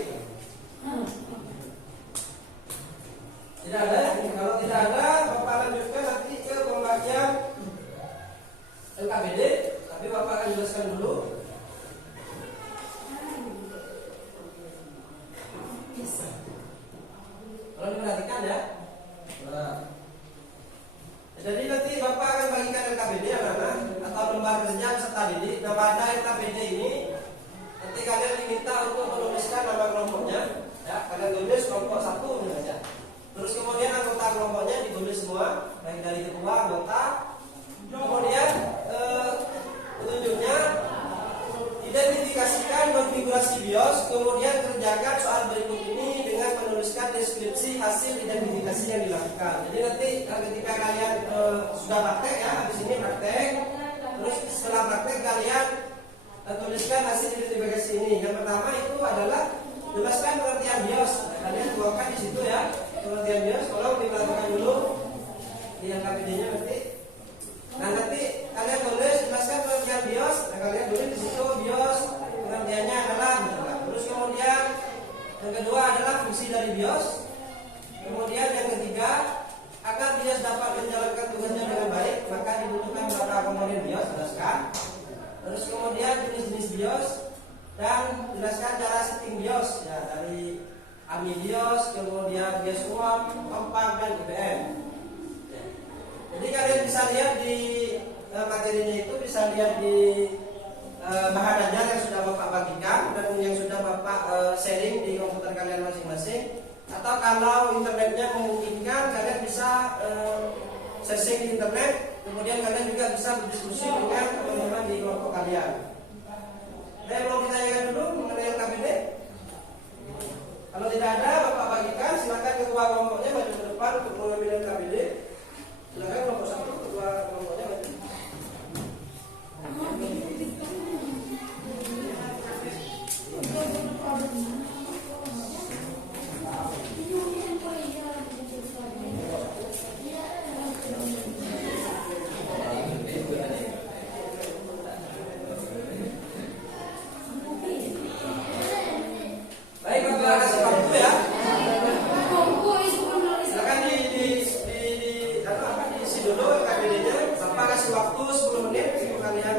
Tidak ada. Kalau tidak ada, Bapak lanjutkan nanti ke pembagian LKBD. Tapi Bapak akan jelaskan dulu. Kalau diperhatikan ya. Nah. Jadi nanti Bapak akan bagikan LKBD anak-anak atau lembar kerja peserta didik. Nah, pada LKBD ini nanti kalian diminta untuk menuliskan nama kelompoknya. Ya, kalian tulis kelompok 1 misalnya. Terus kemudian anggota kelompoknya ditulis semua, baik dari ketua, anggota, BIOS, kemudian kerjakan soal berikut ini dengan menuliskan deskripsi hasil identifikasi yang dilakukan. Jadi nanti ketika kalian sudah praktek ya, habis ini praktek, terus setelah praktek kalian tuliskan hasil identifikasi ini. Yang pertama itu adalah jelaskan pengertian BIOS. Kalian tuangkan di situ ya pengertian BIOS. Tolong dilakukan dulu di KPD-nya nanti. Nah nanti kalian tulis jelaskan pengertian BIOS. Nah kalian tulis di situ BIOS pengertiannya adalah. Terus kemudian yang kedua adalah fungsi dari BIOS. Kemudian yang ketiga, agar BIOS dapat menjalankan tugasnya dengan baik, maka dibutuhkan beberapa komponen BIOS. Jelaskan. Terus kemudian jenis-jenis BIOS dan jelaskan cara setting BIOS ya, dari AMI BIOS, kemudian BIOS UAM, Kompak dan IBM. Jadi kalian bisa lihat di materinya itu, bisa lihat di bahan ajar yang sudah Bapak bagikan dan yang sudah Bapak sharing di komputer kalian masing-masing. Atau kalau internetnya memungkinkan, kalian bisa searching di internet. Kemudian kalian juga bisa berdiskusi dengan teman-teman di kelompok kalian. Ada yang mau ditanyakan dulu mengenai KPD? Kalau tidak ada, Bapak bagikan. Silakan ketua kelompoknya maju ke depan untuk mengambil KPD. Silakan kelompok 1, ketua kelompoknya maju. Baik, Bapak kasih waktu ya. Silakan diisi dulu KPD-nya. Bapak kasih waktu 10 menit untuk kalian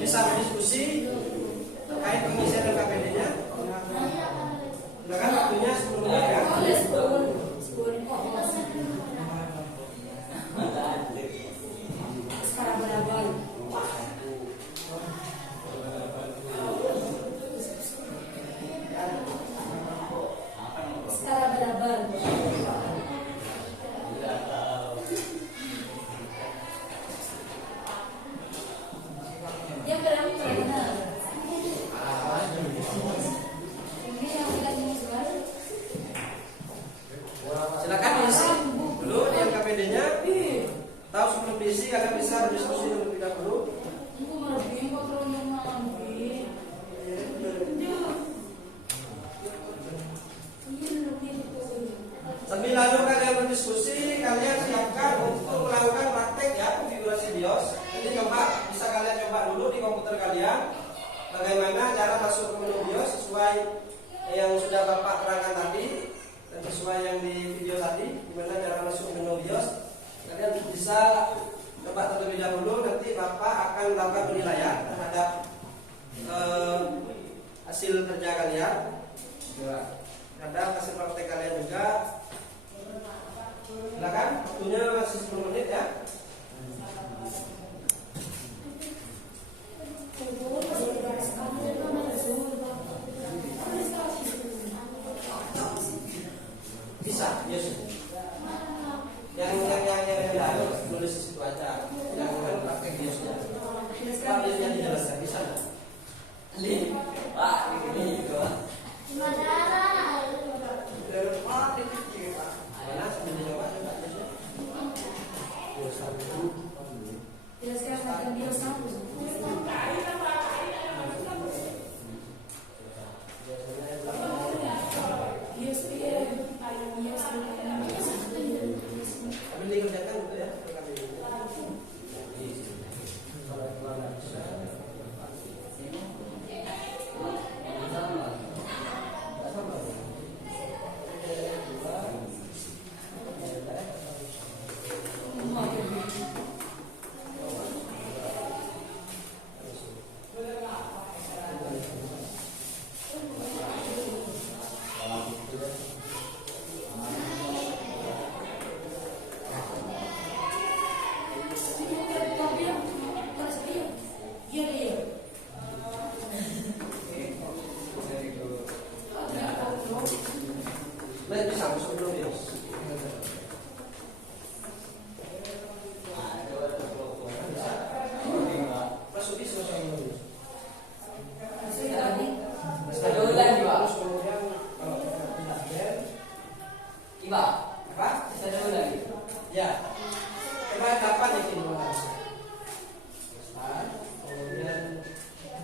bisa berdiskusi terkait pengisian KPD-nya. Silakan waktunya 10 menit ya. Silakan diisi dulu yang KPD-nya. Tahu sebelum diisi kalian bisa berdiskusi terlebih dahulu. Sambil lalu kalian berdiskusi, kalian siapkan untuk melakukan praktek ya konfigurasi BIOS. Jadi bisa kalian coba dulu di komputer kalian bagaimana cara masuk ke menu BIOS sesuai yang sudah Bapak terangkan tadi dan sesuai yang di video tadi, gimana cara masuk menu BIOS. Kalian bisa coba terlebih dahulu, nanti Bapak akan melakukan penilaian terhadap hasil kerja kalian, terhadap hasil praktek kalian juga. Silakan, waktunya masih 10 menit ya. Bisa, yes. Yang tulis di situ aja. Yang praktek biasanya. Kalau biasanya dijelaskan bisa. Pak, ini juga. Mana sebelum coba Jelaskan tentang BIOS kampus. Ambil dikerjakan gitu ya. Coba dapat di sini. Kemudian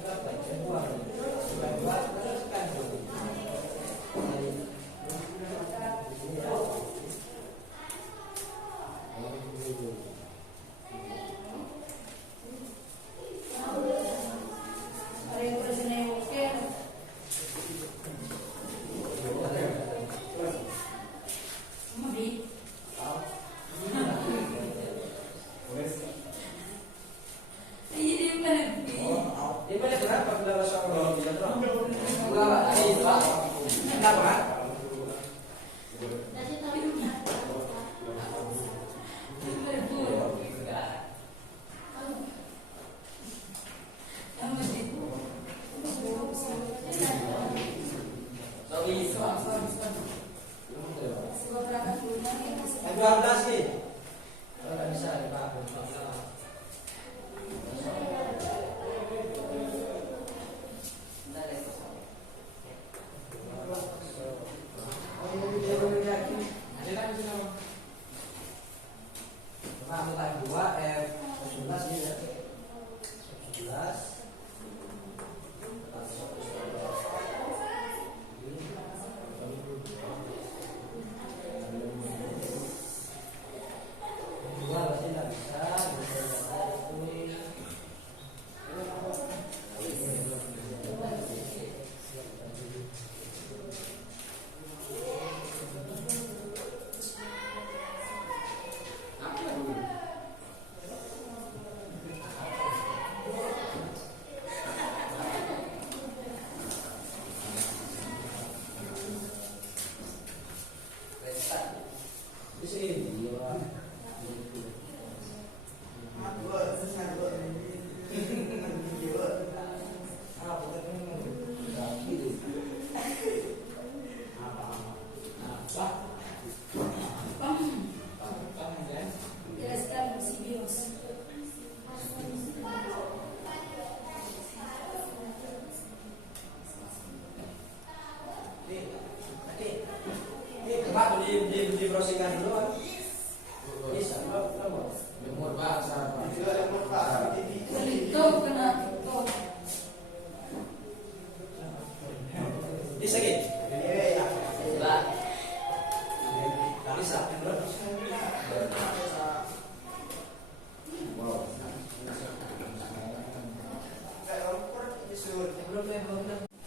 berapa? Dua. Terus kan. Ini banyak berapa sudah rasa kalau tidak terlalu? Berapa? Yang 12 nih. Kalau nggak bisa dipakai. Angkutan 2 F11 ini ya. 11. Dua pasti tidak bisa. Di sini. Coba di browsingkan dulu kan. Bisa, belum. Jemur bahasa. Bisa gitu. Bisa.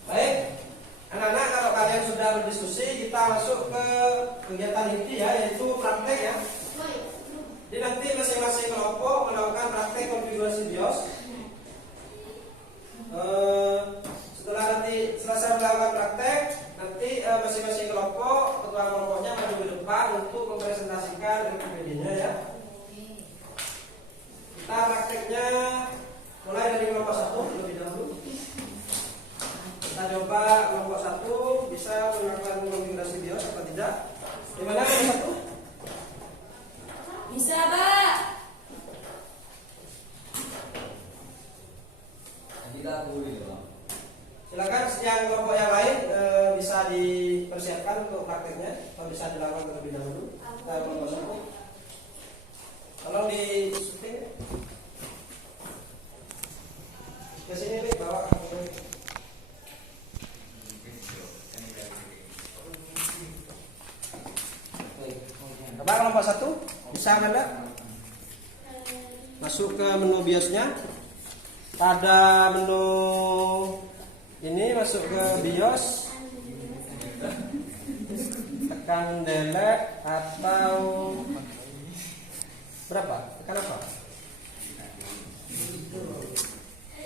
Baik, anak-anak, kalau kalian sudah berdiskusi, kita masuk ke kegiatan inti ya, yaitu praktek ya. Jadi nanti masing-masing kelompok melakukan praktek konfigurasi BIOS. Setelah nanti selesai melakukan praktek, nanti masing-masing kelompok, ketua kelompoknya maju ke depan untuk mempresentasikan RPPD-nya ya. Kita prakteknya mulai dari kelompok 1 terlebih dahulu. Kita coba kelompok 1 bisa melakukan konfigurasi BIOS atau tidak. Gimana kelompok 1? Bisa, Pak. Silakan yang kelompok yang lain bisa dipersiapkan untuk prakteknya atau bisa dilakukan terlebih dahulu. Kita kelompok 1. Tolong di syuting. Ke sini Rik, bawa. Coba kelompok 1 bisa Anda masuk ke menu BIOS-nya. Pada menu ini masuk ke BIOS, tekan delete atau berapa? Tekan apa?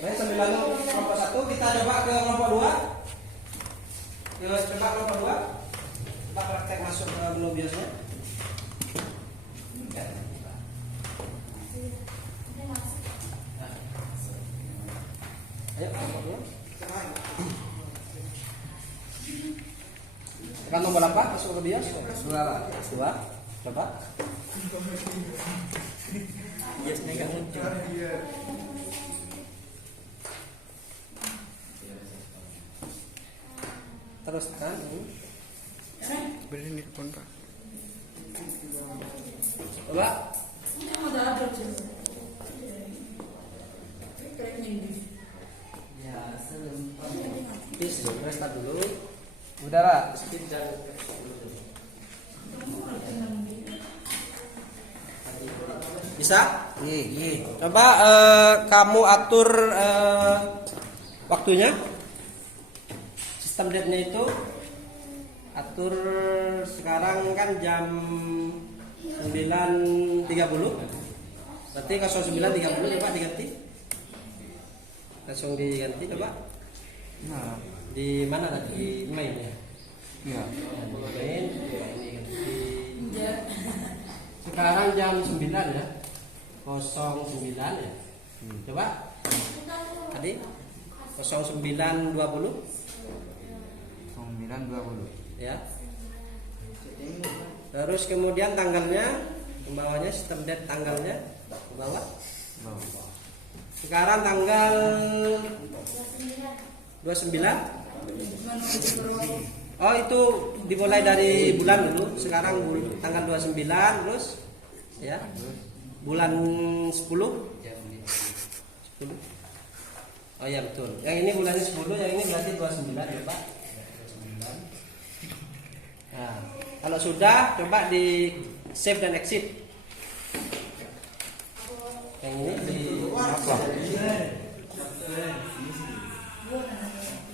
Baik, sambil lalu kelompok 1 kita coba ke kelompok 2. Coba kelompok 2. Kita praktek masuk ke menu BIOS-nya. Ayo, kelompok 2. Tekan tombol apa? Masuk ke BIOS. 2. Coba. BIOS-nya nggak muncul. Terus tekan ini. Beli nih pun Pak. Coba. Ini mau Ya, selempat. Please, restart dulu. Udara. Speed dan bisa? Iya. Coba kamu atur waktunya. Sistem date-nya itu atur sekarang kan jam 9.30. Berarti 09.30 coba diganti. Langsung diganti coba. Nah, Di mana tadi? Di main ya? iya. Main. Ya, ini ganti. Sekarang jam 9 ya. 09 ya. Coba. Tadi 09.20 9.20. ya. Terus kemudian tanggalnya ke bawahnya, sistem date tanggalnya ke bawah. Sekarang tanggal 29. Oh, itu dimulai dari bulan dulu. Sekarang tanggal 29 terus ya. Bulan 10. 10. Oh ya betul. Yang ini bulannya 10, yang ini berarti 29 ya, Pak. 29. Nah, kalau sudah coba di save dan exit. Yang ini di apa? Di save.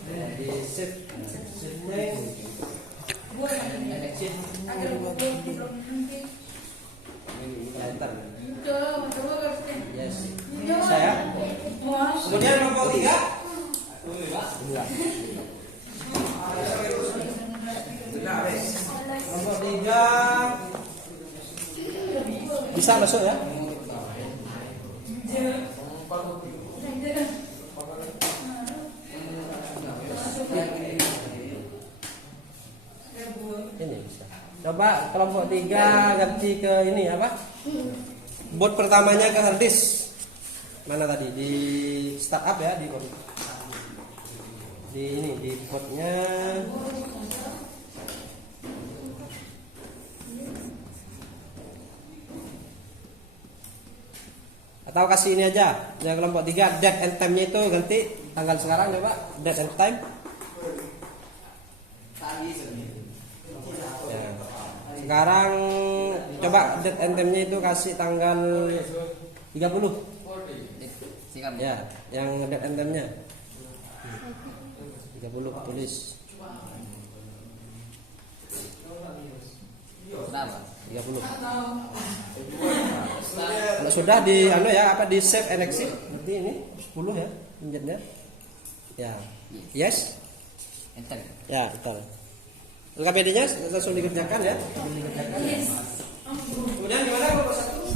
Dan exit. Yes. Saya. Kemudian kelompok 3. Kelompok 3 bisa masuk ya? Ini bisa. Coba kelompok 3 ganti ke ini apa? Bot pertamanya ke hard disk. Mana tadi? Di startup ya, di ini di botnya. Atau kasih ini aja, yang kelompok 3 date and time-nya itu ganti tanggal sekarang coba, date and time. Ya. Sekarang coba date and time-nya itu kasih tanggal 30. Ya, yang date and time-nya 30 tulis. Kenapa? 30. Kalau sudah di di save and exit, berarti ini 10 ya, injetnya. Ya. Yes. Enter. Ya, betul. LKPD-nya langsung dikerjakan ya. Kemudian gimana kalau satu?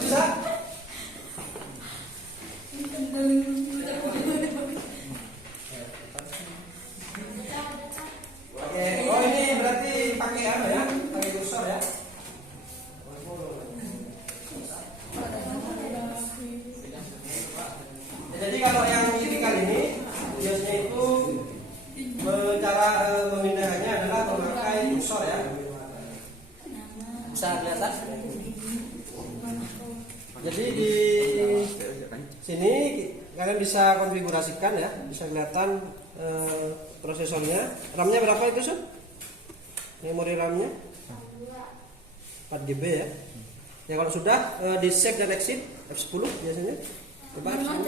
Bisa? Oke, oh ini berarti pakai apa ya? Pakai kursor ya? Jadi kalau yang tipikal ini biasanya itu cara memindahkannya adalah memakai kursor ya. Bisa kelihatan? Jadi di sini kalian bisa konfigurasikan ya, bisa kelihatan prosesornya. RAM-nya berapa itu, Sun? Memori RAM-nya 4 GB ya. Ya kalau sudah di save dan exit F10 biasanya. Coba F10.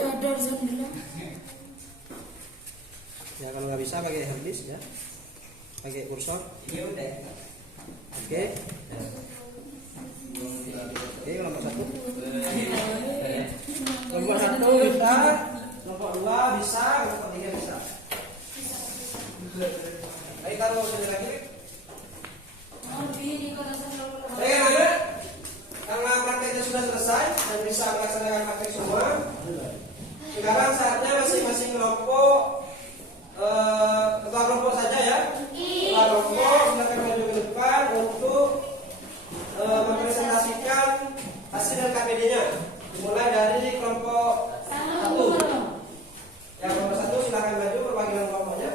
Ya kalau nggak bisa pakai hard disk ya. Pakai kursor. Oke. Ya. Oke, kelompok 1. Kelompok 1 bisa, kelompok 2 bisa, kelompok 3 bisa. Ayo taruh sini lagi. Karena prakteknya sudah selesai dan bisa melaksanakan praktek semua. Sekarang saatnya masing-masing kelompok ketua kelompok saja ya. Ketua kelompok silakan maju ke depan untuk mempresentasikan hasil LKPD-nya. Dimulai dari kelompok 1. Yang kelompok 1 silakan maju perwakilan kelompoknya.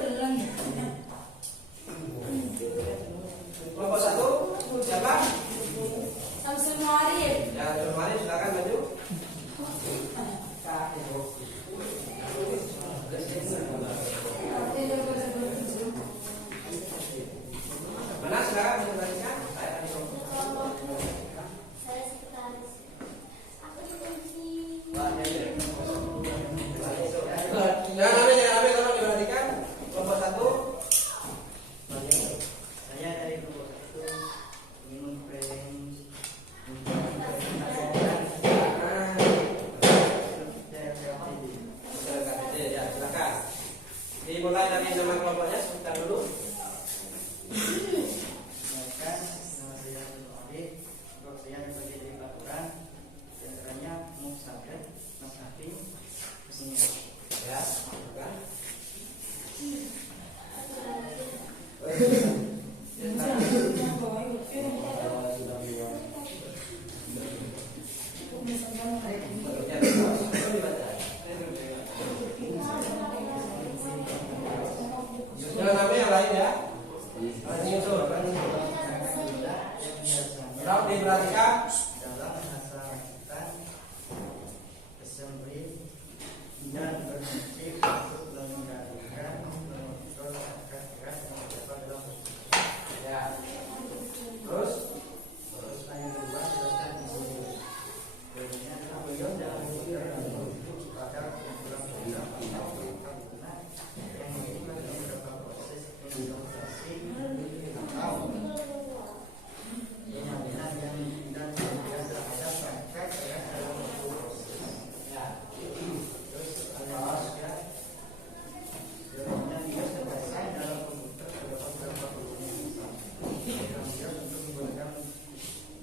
Jangan sampai yang lain ya. Harap diperhatikan. dalam masyarakat assembly dan berfungsi untuk mengendalikan mengontrol akar-akar yang terdapat dalam Ya. Terus yang kedua jelaskan di sini. Berikutnya adalah beliau dalam merujuk pada program-program atau perkebunan yang melibatkan beberapa proses industrialisasi atau pembangunan yang dan kemudian terhadap perangkat yang dalam suatu proses. ya. Terus ada juga kemudian dia terdesain dalam komputer terdapat beberapa komponen kemudian untuk menggunakan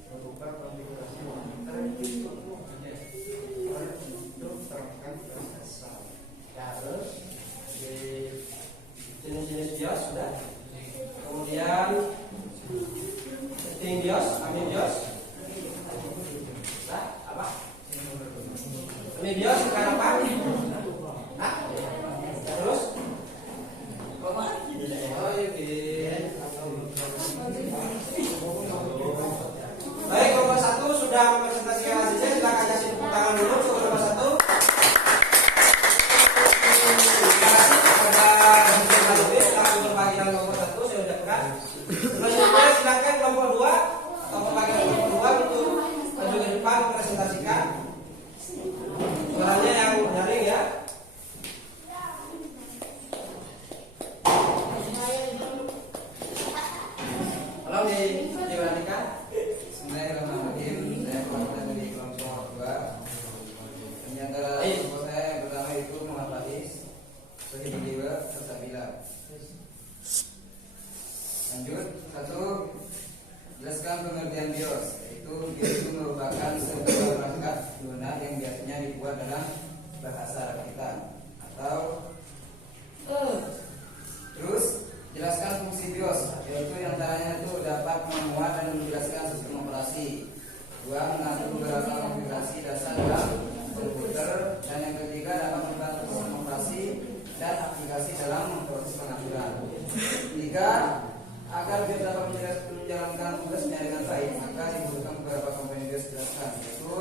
mengubah konfigurasi komputer untuk perangkat prosesor. Ya, terus di jenis-jenis BIOS sudah. Kemudian setting BIOS, amin BIOS. Nah, apa? Amin BIOS sekarang apa? Nah, terus? Oh, iya. Baik, kelompok 1 sudah mempresentasikan hasilnya. Silakan kasih tepuk tangan dulu untuk kelompok 1. Terima kasih kepada Hasil Lubis selaku perwakilan kelompok 1 saya ucapkan. Selanjutnya silakan kelompok 2 atau perwakilan kelompok 2 itu maju ke depan presentasikan. Suaranya yang nyaring ya. Tolong diperhatikan. Bismillahirrahmanirrahim. Saya perwakilan dari kelompok 2. Ini antara kelompok saya yang pertama itu Muhammad Faiz, Sohibul Dewa, serta Bila. Lanjut, 1. Jelaskan pengertian BIOS. Yaitu BIOS itu merupakan sebuah perangkat lunak yang biasanya dibuat dalam bahasa rakitan atau terus jelaskan fungsi BIOS, yaitu yang antaranya itu dapat memuat dan menjelaskan sistem operasi. 2. Mengatur beberapa konfigurasi dasar dalam komputer. Dan yang ketiga dapat membantu sistem operasi dan aplikasi dalam proses pengaturan. 3. Agar BIOS dapat menjalankan tugasnya dengan baik, maka dibutuhkan beberapa komponen BIOS dijelaskan, yaitu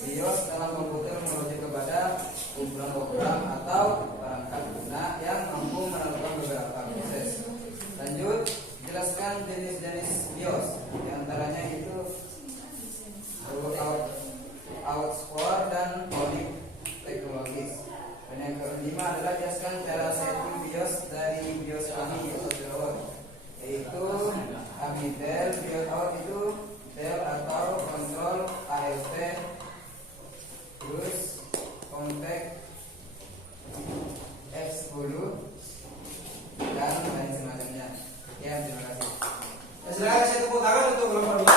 BIOS dalam komputer merujuk kepada kumpulan program atau perangkat lunak yang mampu melakukan beberapa proses. Lanjut, jelaskan jenis-jenis BIOS, di antaranya itu outsource dan poly teknologis. Dan yang kelima adalah jelaskan cara setting BIOS dari BIOS AMI atau drawer, yaitu AMI Dell, BIOS out itu Dell atau kontrol ALT, terus kontak F10 dan lain semacamnya. Ya, terima kasih. Silakan kasih tepuk tangan untuk kelompok 2.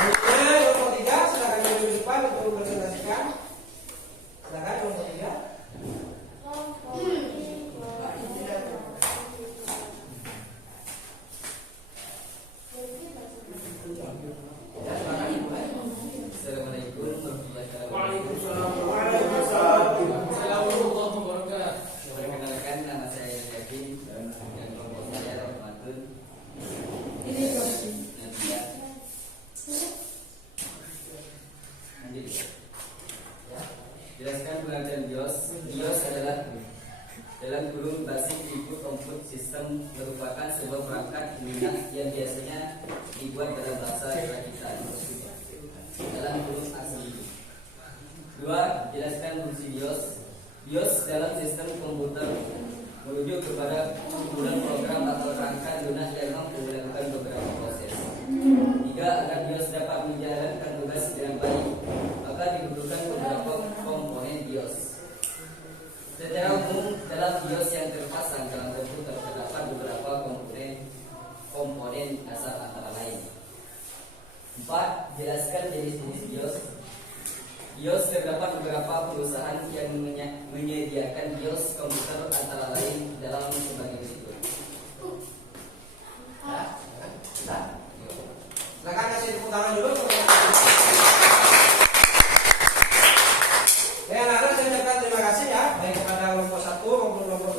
Kemudian kelompok 3 silakan maju ke depan untuk mempresentasikan. Silakan kelompok 3. Ya, silakan dimulai. Assalamualaikum warahmatullahi wabarakatuh. Perkenalkan, nama saya Kevin dan kelompok saya Rahmatun. Nadia. Lanjut. Ya. Jelaskan pengertian BIOS. BIOS adalah dalam kurung Basic Input Output System, merupakan sebuah perangkat lunak yang biasanya dibuat dalam bahasa rakitan dalam kurung asli. 2. Jelaskan fungsi BIOS. BIOS dalam sistem komputer merujuk kepada kumpulan program atau rangka lunak yang mampu melakukan beberapa proses. 3. Agar BIOS dapat menjalankan tugas dengan baik, maka dibutuhkan beberapa komponen BIOS. Secara umum, dalam BIOS yang terpasang dalam komputer terdapat beberapa komponen dasar antara lain. 4. Jelaskan jenis-jenis BIOS. BIOS terdapat beberapa perusahaan yang menyediakan BIOS komputer, antara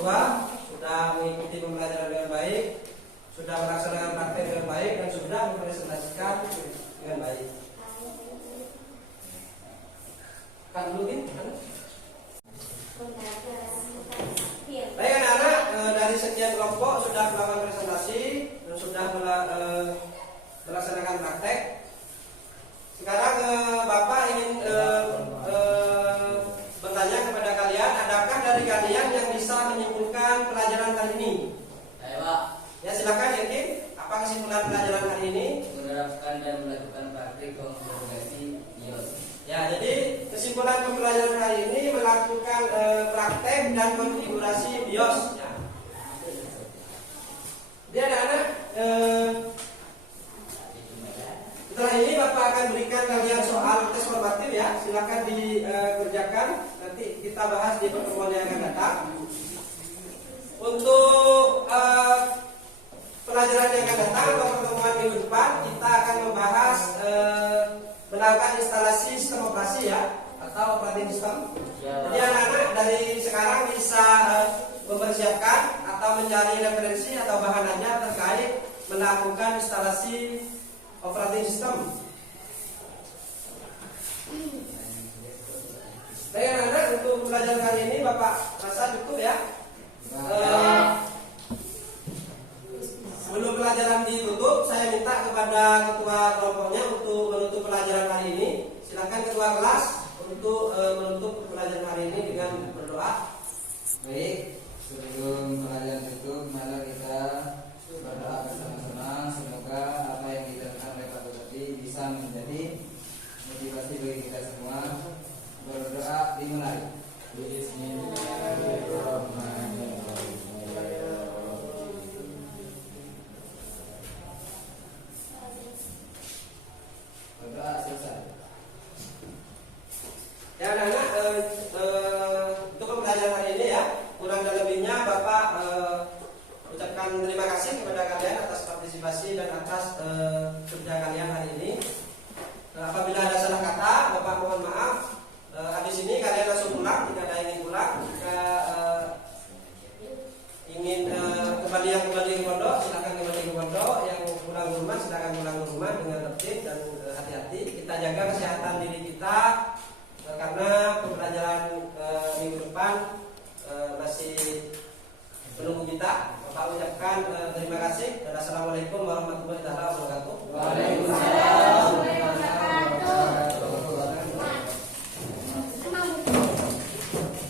siswa sudah mengikuti pembelajaran dengan baik, sudah melaksanakan praktek dengan baik, dan sudah mempresentasikan dengan baik. Kan dulu gitu kan? Baik anak-anak, dari sekian kelompok sudah melakukan presentasi dan sudah melaksanakan praktek. Sekarang Bapak ingin bertanya kepada kalian, adakah dari kalian yang bisa menyimpulkan pelajaran kali ini? Ayo Pak, Ya silakan Yakin. Apa kesimpulan pelajaran hari ini? menerapkan dan melakukan praktik konfigurasi BIOS. Ya, jadi kesimpulan pembelajaran hari ini melakukan praktek dan konfigurasi BIOS. Ya. Jadi anak-anak, setelah ini Bapak akan berikan kalian soal tes formatif ya. Silakan dikerjakan. Nanti kita bahas di pertemuan yang akan datang. Untuk pelajaran yang akan datang atau pertemuan minggu depan, kita akan membahas melakukan instalasi sistem operasi ya, atau operating system. Jadi anak-anak dari sekarang bisa mempersiapkan atau mencari referensi atau bahan ajar terkait melakukan instalasi operating system. Baik anak-anak, untuk pelajaran kali ini Bapak rasa cukup ya. Sebelum pelajaran ditutup, saya minta kepada ketua kelompoknya untuk menutup pelajaran hari ini. Silakan ketua kelas untuk menutup pelajaran hari ini dengan berdoa. Baik, sebelum pelajaran tutup, mari kita berdoa bersama-sama. Semoga apa yang didengarkan oleh Pak tadi bisa menjadi motivasi bagi kita semua. Berdoa dimulai. Bismillahirrahmanirrahim. Berdoa selesai. Ya anak-anak, untuk pembelajaran hari ini ya, kurang dan lebihnya Bapak ucapkan terima kasih kepada kalian atas partisipasi dan atas kerja kalian hari ini. Apabila ada salah kata, Bapak mohon maaf. Habis ini kalian langsung pulang, jika ada ingin pulang. Jika ingin kembali ke pondok, silakan kembali ke pondok. Yang pulang ke rumah, silakan pulang ke rumah dengan tertib dan hati-hati. Kita jaga kesehatan diri kita, karena pembelajaran minggu depan masih menunggu kita. Bapak ucapkan terima kasih dan assalamualaikum warahmatullahi wabarakatuh.